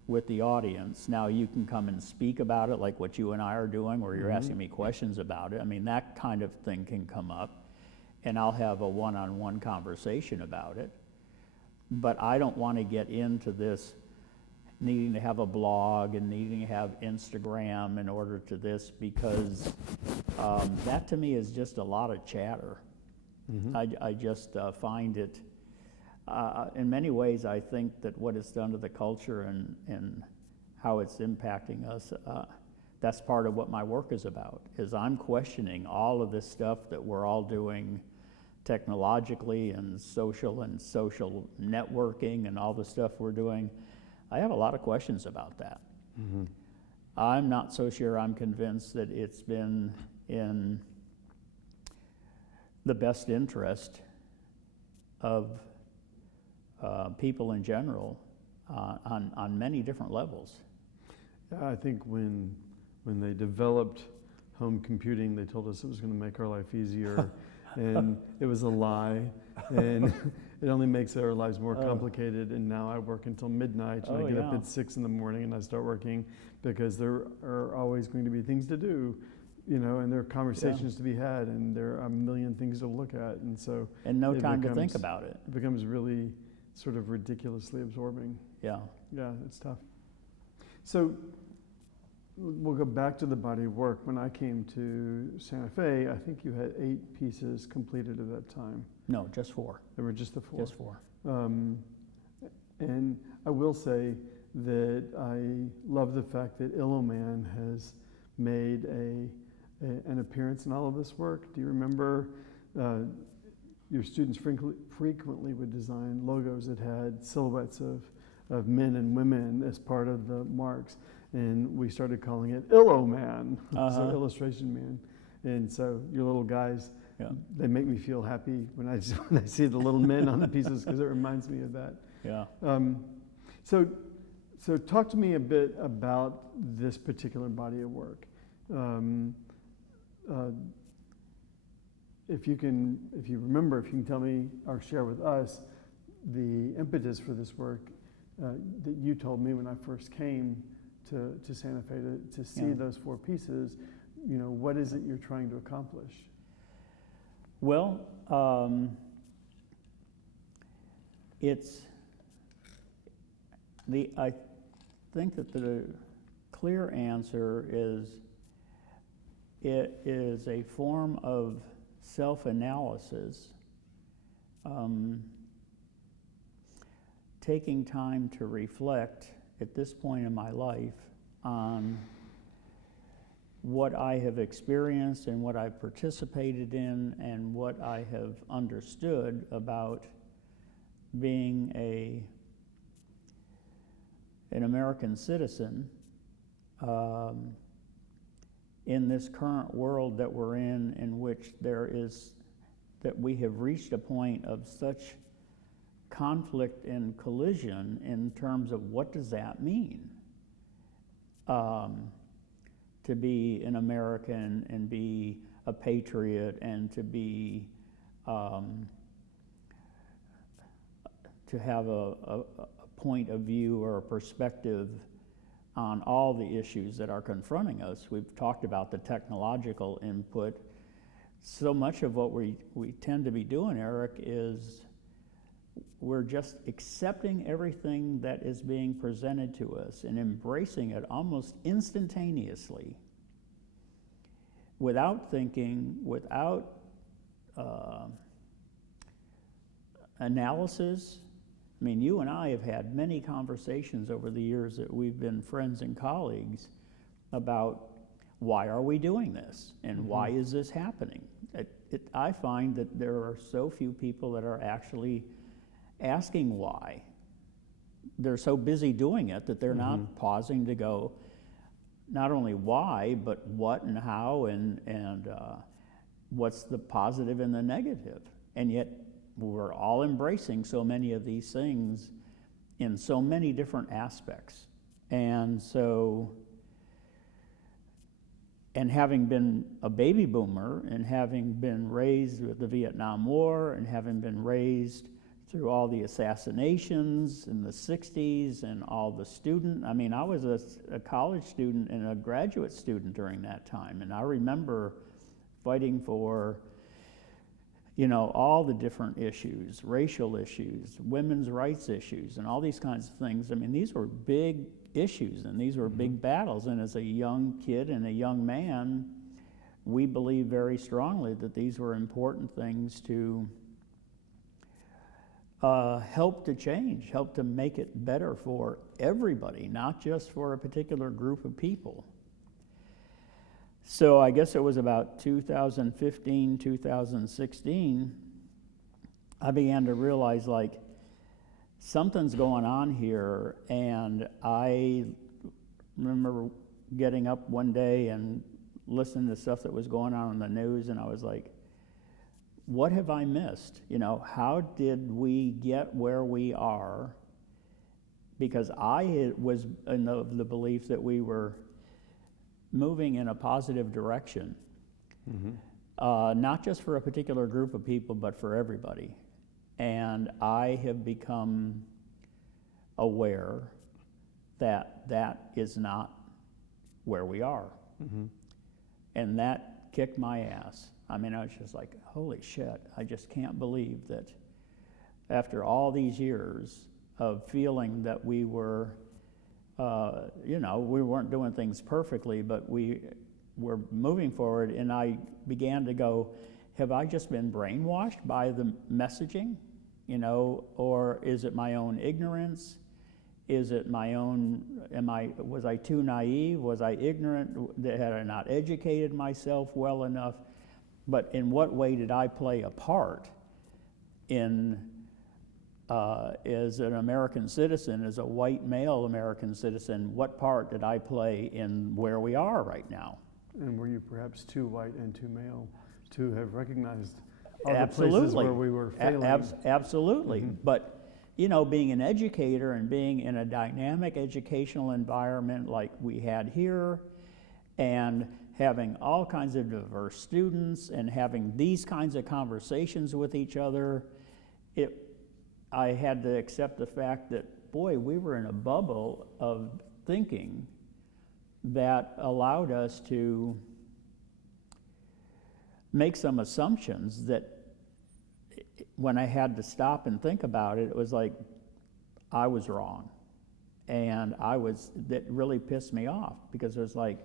with the audience. Now, you can come and speak about it like what you and I are doing, where you're asking me questions about it. I mean, that kind of thing can come up, and I'll have a one-on-one conversation about it. But I don't want to get into this needing to have a blog and needing to have Instagram in order to this, because that to me is just a lot of chatter. Mm-hmm. I just find it, in many ways, I think that what it's done to the culture and how it's impacting us, that's part of what my work is about, is I'm questioning all of this stuff that we're all doing technologically and social networking and all the stuff we're doing. I have a lot of questions about that. Mm-hmm. I'm not so sure I'm convinced that it's been in the best interest of people in general on many different levels. Yeah, I think when they developed home computing, they told us it was going to make our life easier, and it was a lie, and it only makes our lives more complicated. And now I work until midnight, and I get up at 6 in the morning, and I start working because there are always going to be things to do, you know, and there are conversations to be had, and there are a million things to look at, and so no time to think about it. It becomes really sort of ridiculously absorbing. Yeah, it's tough. So we'll go back to the body of work. When I came to Santa Fe, I think you had 8 pieces completed at that time. No, just 4. There were just the 4. Just 4. And I will say that I love the fact that Illoman has made an appearance in all of this work. Do you remember your students frequently would design logos that had silhouettes of men and women as part of the marks? And we started calling it Illoman, so Illustration Man. And so your little guys, they make me feel happy when I see the little men on the pieces, because it reminds me of that. Yeah. So talk to me a bit about this particular body of work. If you remember, if you can tell me or share with us the impetus for this work that you told me when I first came to Santa Fe to see those 4 pieces. You know, what is it you're trying to accomplish? Well, I think that the clear answer is it is a form of self-analysis, taking time to reflect at this point in my life on what I have experienced and what I've participated in and what I have understood about being an American citizen, in this current world that we're in which that we have reached a point of such conflict and collision in terms of what does that mean, to be an American and be a patriot and to be to have a point of view or a perspective on all the issues that are confronting us. We've talked about the technological input. So much of what we tend to be doing, Eric, is we're just accepting everything that is being presented to us and embracing it almost instantaneously, without thinking, without analysis. I mean, you and I have had many conversations over the years that we've been friends and colleagues about why are we doing this and why is this happening? I find that there are so few people that are actually asking why. They're so busy doing it that they're not pausing to go, not only why, but what and how and what's the positive and the negative. And yet we're all embracing so many of these things in so many different aspects. And so, and having been a baby boomer and having been raised with the Vietnam War and having been raised through all the assassinations in the 60s and all the student, I mean, I was a college student and a graduate student during that time. And I remember fighting for, you know, all the different issues, racial issues, women's rights issues, and all these kinds of things. I mean, these were big issues and these were big battles. And as a young kid and a young man, we believed very strongly that these were important things to help to change, help to make it better for everybody, not just for a particular group of people. So I guess it was about 2015, 2016, I began to realize, like, something's going on here. And I remember getting up one day and listening to stuff that was going on in the news, and I was like, what have I missed? You know, how did we get where we are? Because I was in the belief that we were moving in a positive direction, not just for a particular group of people, but for everybody. And I have become aware that that is not where we are. And that kicked my ass. I mean, I was just like, holy shit, I just can't believe that after all these years of feeling that we were, you know, we weren't doing things perfectly, but we were moving forward. And I began to go, have I just been brainwashed by the messaging, you know, or is it my own ignorance? Is it my own, was I too naive? Was I ignorant? Had I not educated myself well enough? But in what way did I play a part in, as an American citizen, as a white male American citizen, what part did I play in where we are right now? And were you perhaps too white and too male to have recognized all Absolutely. the places where we were failing? Absolutely. But, you know, being an educator and being in a dynamic educational environment like we had here, and having all kinds of diverse students and having these kinds of conversations with each other, I had to accept the fact that, boy, we were in a bubble of thinking that allowed us to make some assumptions that when I had to stop and think about it, it was like I was wrong. And that really pissed me off, because it was like,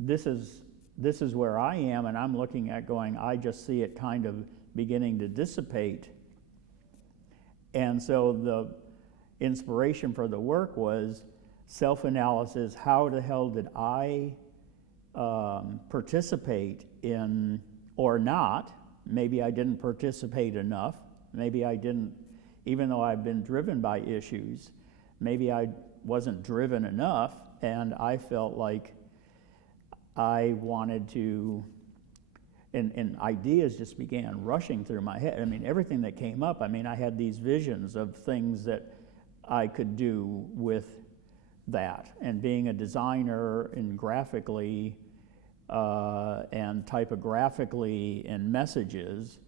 this is where I am, and I'm looking at going, I just see it kind of beginning to dissipate. And so the inspiration for the work was self-analysis. How the hell did I participate in, or not? Maybe I didn't participate enough. Maybe I didn't, even though I've been driven by issues, maybe I wasn't driven enough, and I felt like I wanted to, and ideas just began rushing through my head. I mean, everything that came up, I mean, I had these visions of things that I could do with that. And being a designer and graphically and typographically in messages,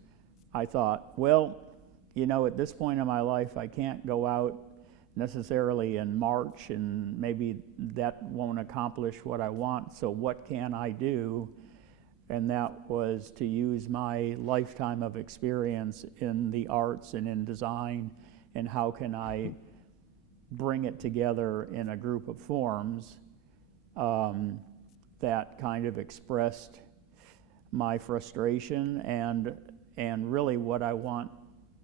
I thought, well, you know, at this point in my life, I can't go out necessarily in March, and maybe that won't accomplish what I want, so what can I do? And that was to use my lifetime of experience in the arts and in design, and how can I bring it together in a group of forms that kind of expressed my frustration and really what I want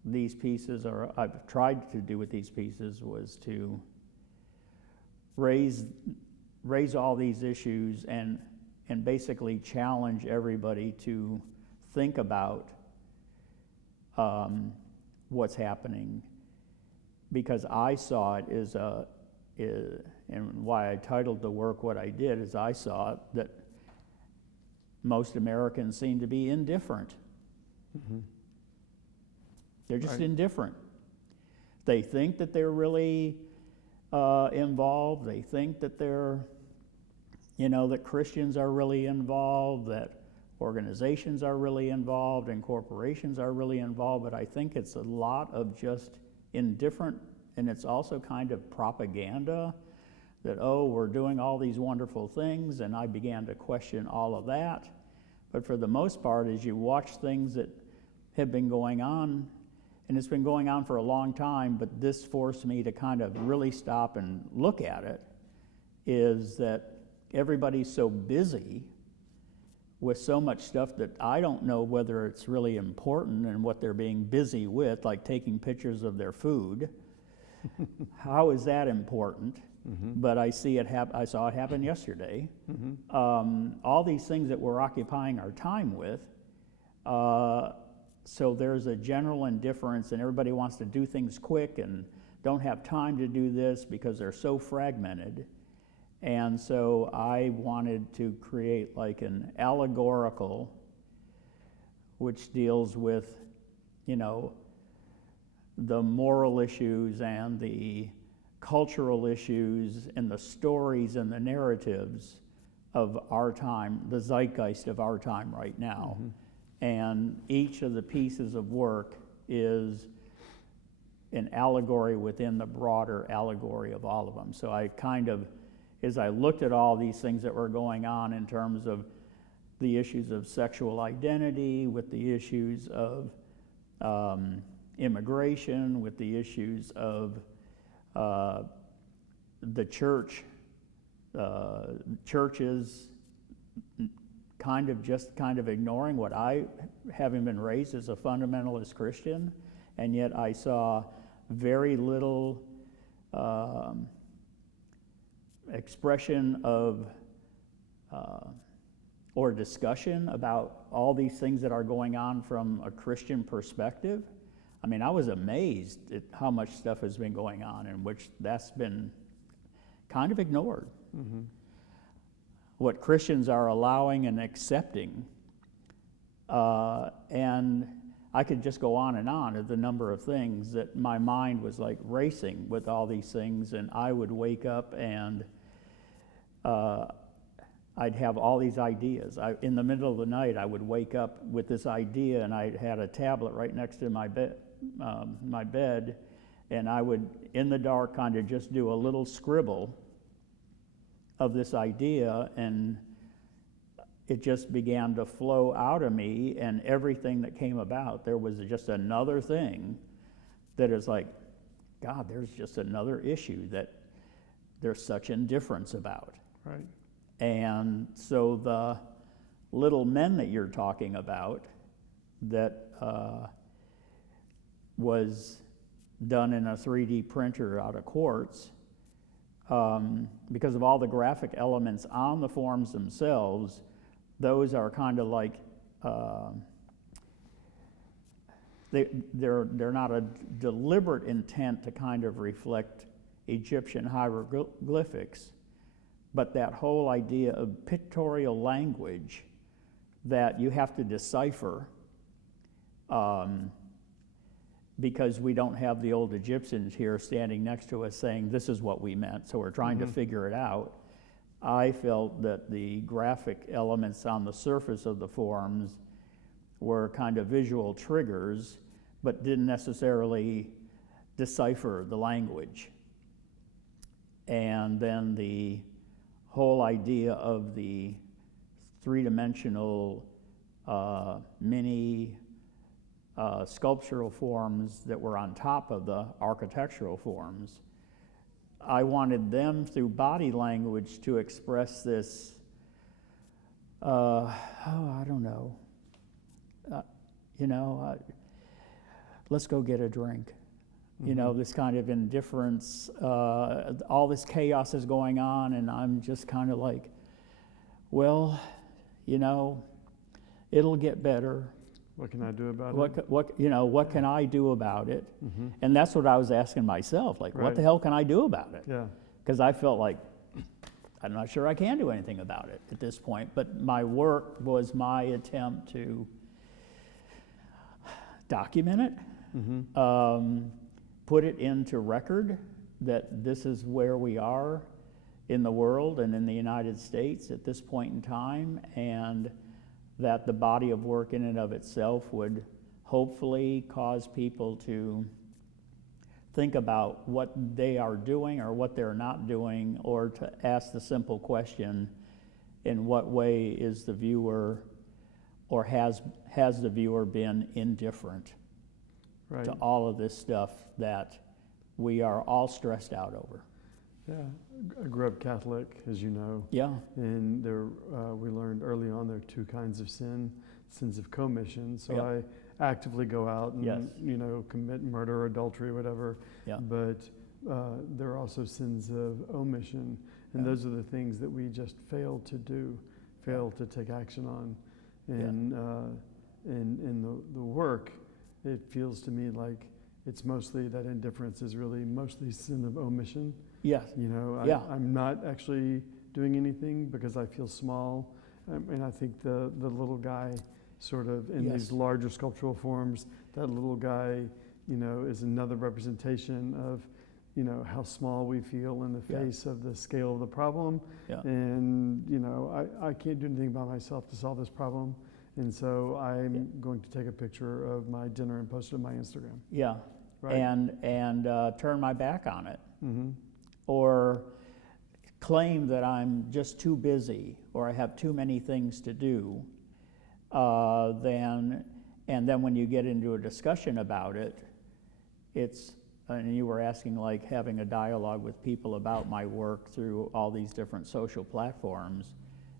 these pieces, or I've tried to do with these pieces, was to raise all these issues and basically challenge everybody to think about what's happening, because I saw it and why I titled the work what I did is I saw it that most Americans seem to be indifferent. Mm-hmm. They're just Right. indifferent. They think that they're really involved. They think that they're, you know, that Christians are really involved, that organizations are really involved, and corporations are really involved. But I think it's a lot of just indifferent, and it's also kind of propaganda that, oh, we're doing all these wonderful things, and I began to question all of that. But for the most part, as you watch things that have been going on, and it's been going on for a long time, but this forced me to kind of really stop and look at it, is that everybody's so busy with so much stuff that I don't know whether it's really important and what they're being busy with, like taking pictures of their food. How is that important? Mm-hmm. But I see it I saw it happen yesterday. Mm-hmm. All these things that we're occupying our time with, so there's a general indifference, and everybody wants to do things quick and don't have time to do this because they're so fragmented. And so I wanted to create like an allegorical, which deals with, you know, the moral issues and the cultural issues and the stories and the narratives of our time, the zeitgeist of our time right now. Mm-hmm. And each of the pieces of work is an allegory within the broader allegory of all of them. So I kind of, as I looked at all these things that were going on in terms of the issues of sexual identity, with the issues of immigration, with the issues of the church, churches kind of ignoring what I, having been raised as a fundamentalist Christian, and yet I saw very little expression of or discussion about all these things that are going on from a Christian perspective. I mean, I was amazed at how much stuff has been going on in which that's been kind of ignored. Mm-hmm. What Christians are allowing and accepting, and I could just go on of the number of things that my mind was like racing with all these things, and I would wake up and I'd have all these ideas. In the middle of the night, I would wake up with this idea, and I had a tablet right next to my bed, and I would, in the dark, kind of just do a little scribble of this idea, and it just began to flow out of me, and everything that came about, there was just another thing that is like, God, there's just another issue that there's such indifference about. Right. And so the little men that you're talking about that was done in a 3D printer out of quartz, because of all the graphic elements on the forms themselves, those are kind of like, they're not a deliberate intent to kind of reflect Egyptian hieroglyphics, but that whole idea of pictorial language that you have to decipher, because we don't have the old Egyptians here standing next to us saying this is what we meant, so we're trying to figure it out. I felt that the graphic elements on the surface of the forms were kind of visual triggers, but didn't necessarily decipher the language. And then the whole idea of the three-dimensional mini sculptural forms that were on top of the architectural forms, I wanted them through body language to express this, I don't know, let's go get a drink. You know, this kind of indifference, all this chaos is going on, and I'm just kind of like, well, it'll get better. What can I do about it? What can I do about it? And that's what I was asking myself, like, what the hell can I do about it? Yeah. Because I felt like, I'm not sure I can do anything about it at this point, but my work was my attempt to document it, put it into record that this is where we are in the world and in the United States at this point in time, and that the body of work in and of itself would hopefully cause people to think about what they are doing or what they're not doing, or to ask the simple question, in what way is the viewer, or has the viewer been indifferent to all of this stuff that we are all stressed out over? Yeah, I grew up Catholic, as you know. Yeah. And there, we learned early on there are two kinds of sins of commission. So I actively go out and commit murder, or adultery, whatever. Yeah. But there are also sins of omission, and those are the things that we just fail to do, fail to take action on. And in the work, it feels to me like it's mostly that indifference is really mostly sin of omission. Yes. I'm not actually doing anything because I feel small. And I think the little guy sort of in these larger sculptural forms, that little guy, is another representation of, how small we feel in the face of the scale of the problem. Yeah. And, I can't do anything by myself to solve this problem. And so I'm going to take a picture of my dinner and post it on my Instagram. Yeah. Right. And turn my back on it. Or claim that I'm just too busy, or I have too many things to do, and then when you get into a discussion about it, and you were asking, like, having a dialogue with people about my work through all these different social platforms,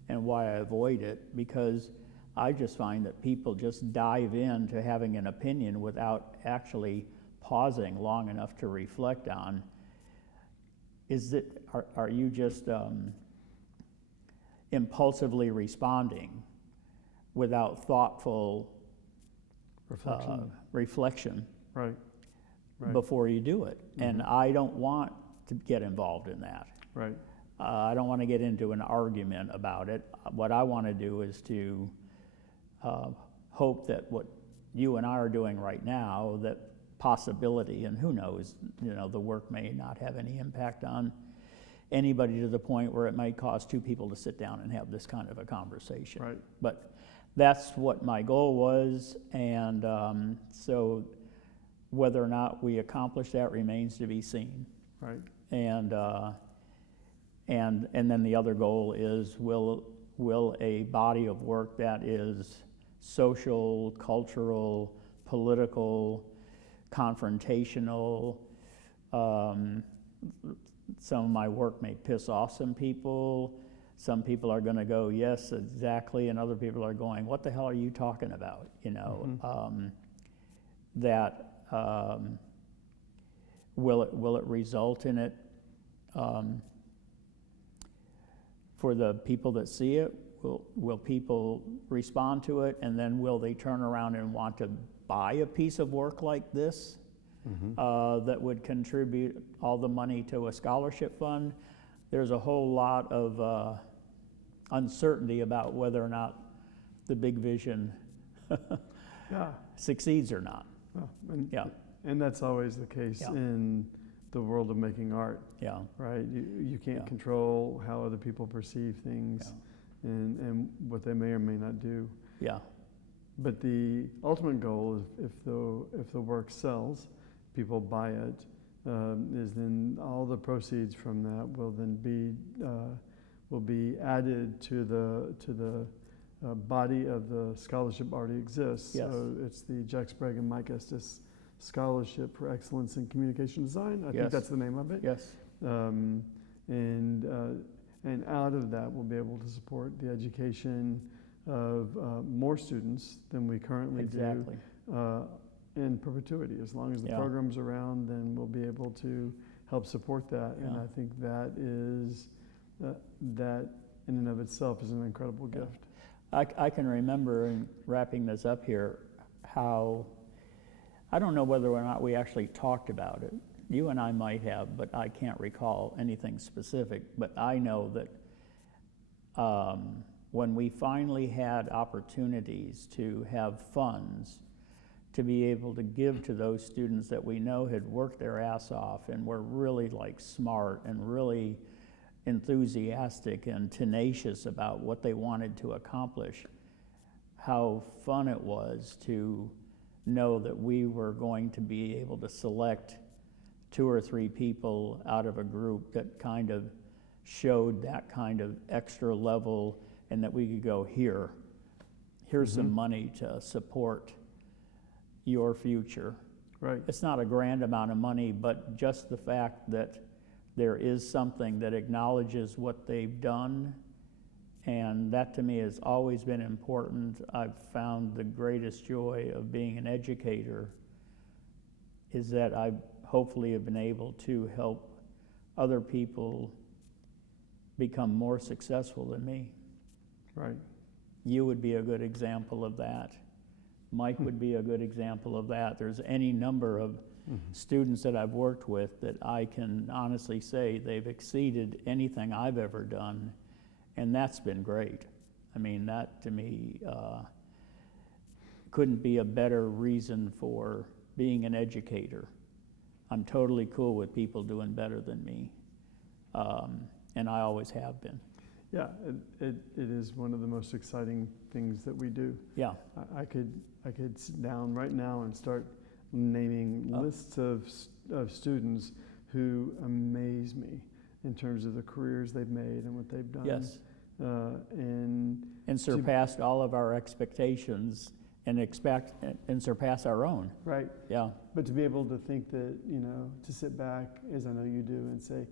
and why I avoid it, because I just find that people just dive into having an opinion without actually pausing long enough to reflect on, are you just impulsively responding without thoughtful reflection right. before you do it? And I don't want to get involved in that. Right. I don't want to get into an argument about it. What I want to do is to hope that what you and I are doing right now, that possibility, and who knows, the work may not have any impact on anybody to the point where it might cause two people to sit down and have this kind of a conversation. Right. But that's what my goal was, and so whether or not we accomplish that remains to be seen. Right. And then the other goal is, will a body of work that is social, cultural, political, confrontational, some of my work may piss off some people. Some people are going to go, yes, exactly, and other people are going, what the hell are you talking about? Will it result in it for the people that see it? Will people respond to it, and then will they turn around and want to buy a piece of work like this that would contribute all the money to a scholarship fund? there's a whole lot of uncertainty about whether or not the big vision Yeah. succeeds or not. Well, Yeah. and that's always the case Yeah. in the world of making art, Yeah, right? You can't Yeah. control how other people perceive things and what they may or may not do. yeah, But the ultimate goal is if the work sells, people buy it, is then all the proceeds from that will be added to the body of the scholarship already exists. Yes. So it's the Jack Sprague and Mike Estes Scholarship for Excellence in Communication Design. I think Yes. that's the name of it. yes, And out of that, we'll be able to support the education of more students than we currently exactly. do in perpetuity. As long as the Yeah. program's around, then we'll be able to help support that. And Yeah. I think that is that in and of itself is an incredible Yeah. gift. I can remember, in wrapping this up here, how, I don't know whether or not we actually talked about it. You and I might have, but I can't recall anything specific. But I know that when we finally had opportunities to have funds to be able to give to those students that we know had worked their ass off and were really like smart and really enthusiastic and tenacious about what they wanted to accomplish, how fun it was to know that we were going to be able to select 2 or 3 people out of a group that kind of showed that kind of extra level, and that we could go, here's some money to support your future. Right. It's not a grand amount of money, but just the fact that there is something that acknowledges what they've done, and that to me has always been important. I've found the greatest joy of being an educator is that I hopefully have been able to help other people become more successful than me. Right. You would be a good example of that. Mike would be a good example of that. There's any number of students that I've worked with that I can honestly say they've exceeded anything I've ever done, and that's been great. I mean, that to me couldn't be a better reason for being an educator. I'm totally cool with people doing better than me, and I always have been. Yeah, it is one of the most exciting things that we do. Yeah, I could sit down right now and start naming lists of students who amaze me in terms of the careers they've made and what they've done. yes, And surpassed all of our expectations and surpass our own. right, Yeah, but to be able to think that, to sit back, as I know you do, and say,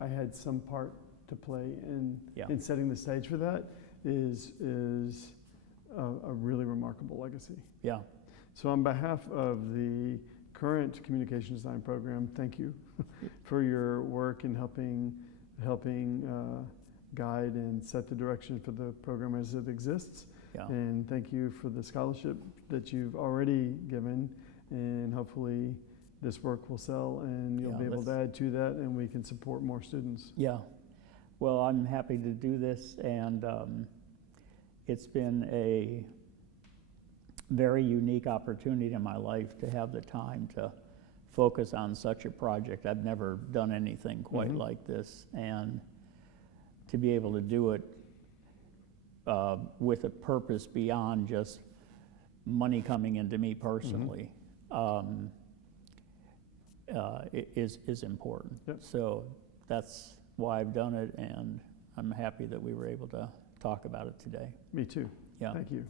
I had some part to play in setting the stage for that is a really remarkable legacy. yeah, So on behalf of the current communication design program, thank you for your work in helping guide and set the direction for the program as it exists. yeah. And thank you for the scholarship that you've already given, and hopefully this work will sell and you'll Yeah, be able to add to that and we can support more students. Yeah, well, I'm happy to do this, and it's been a very unique opportunity in my life to have the time to focus on such a project. I've never done anything quite like this, and to be able to do it with a purpose beyond just money coming into me personally is important. Yep. So that's why I've done it, and I'm happy that we were able to talk about it today. Me too. Yeah. Thank you.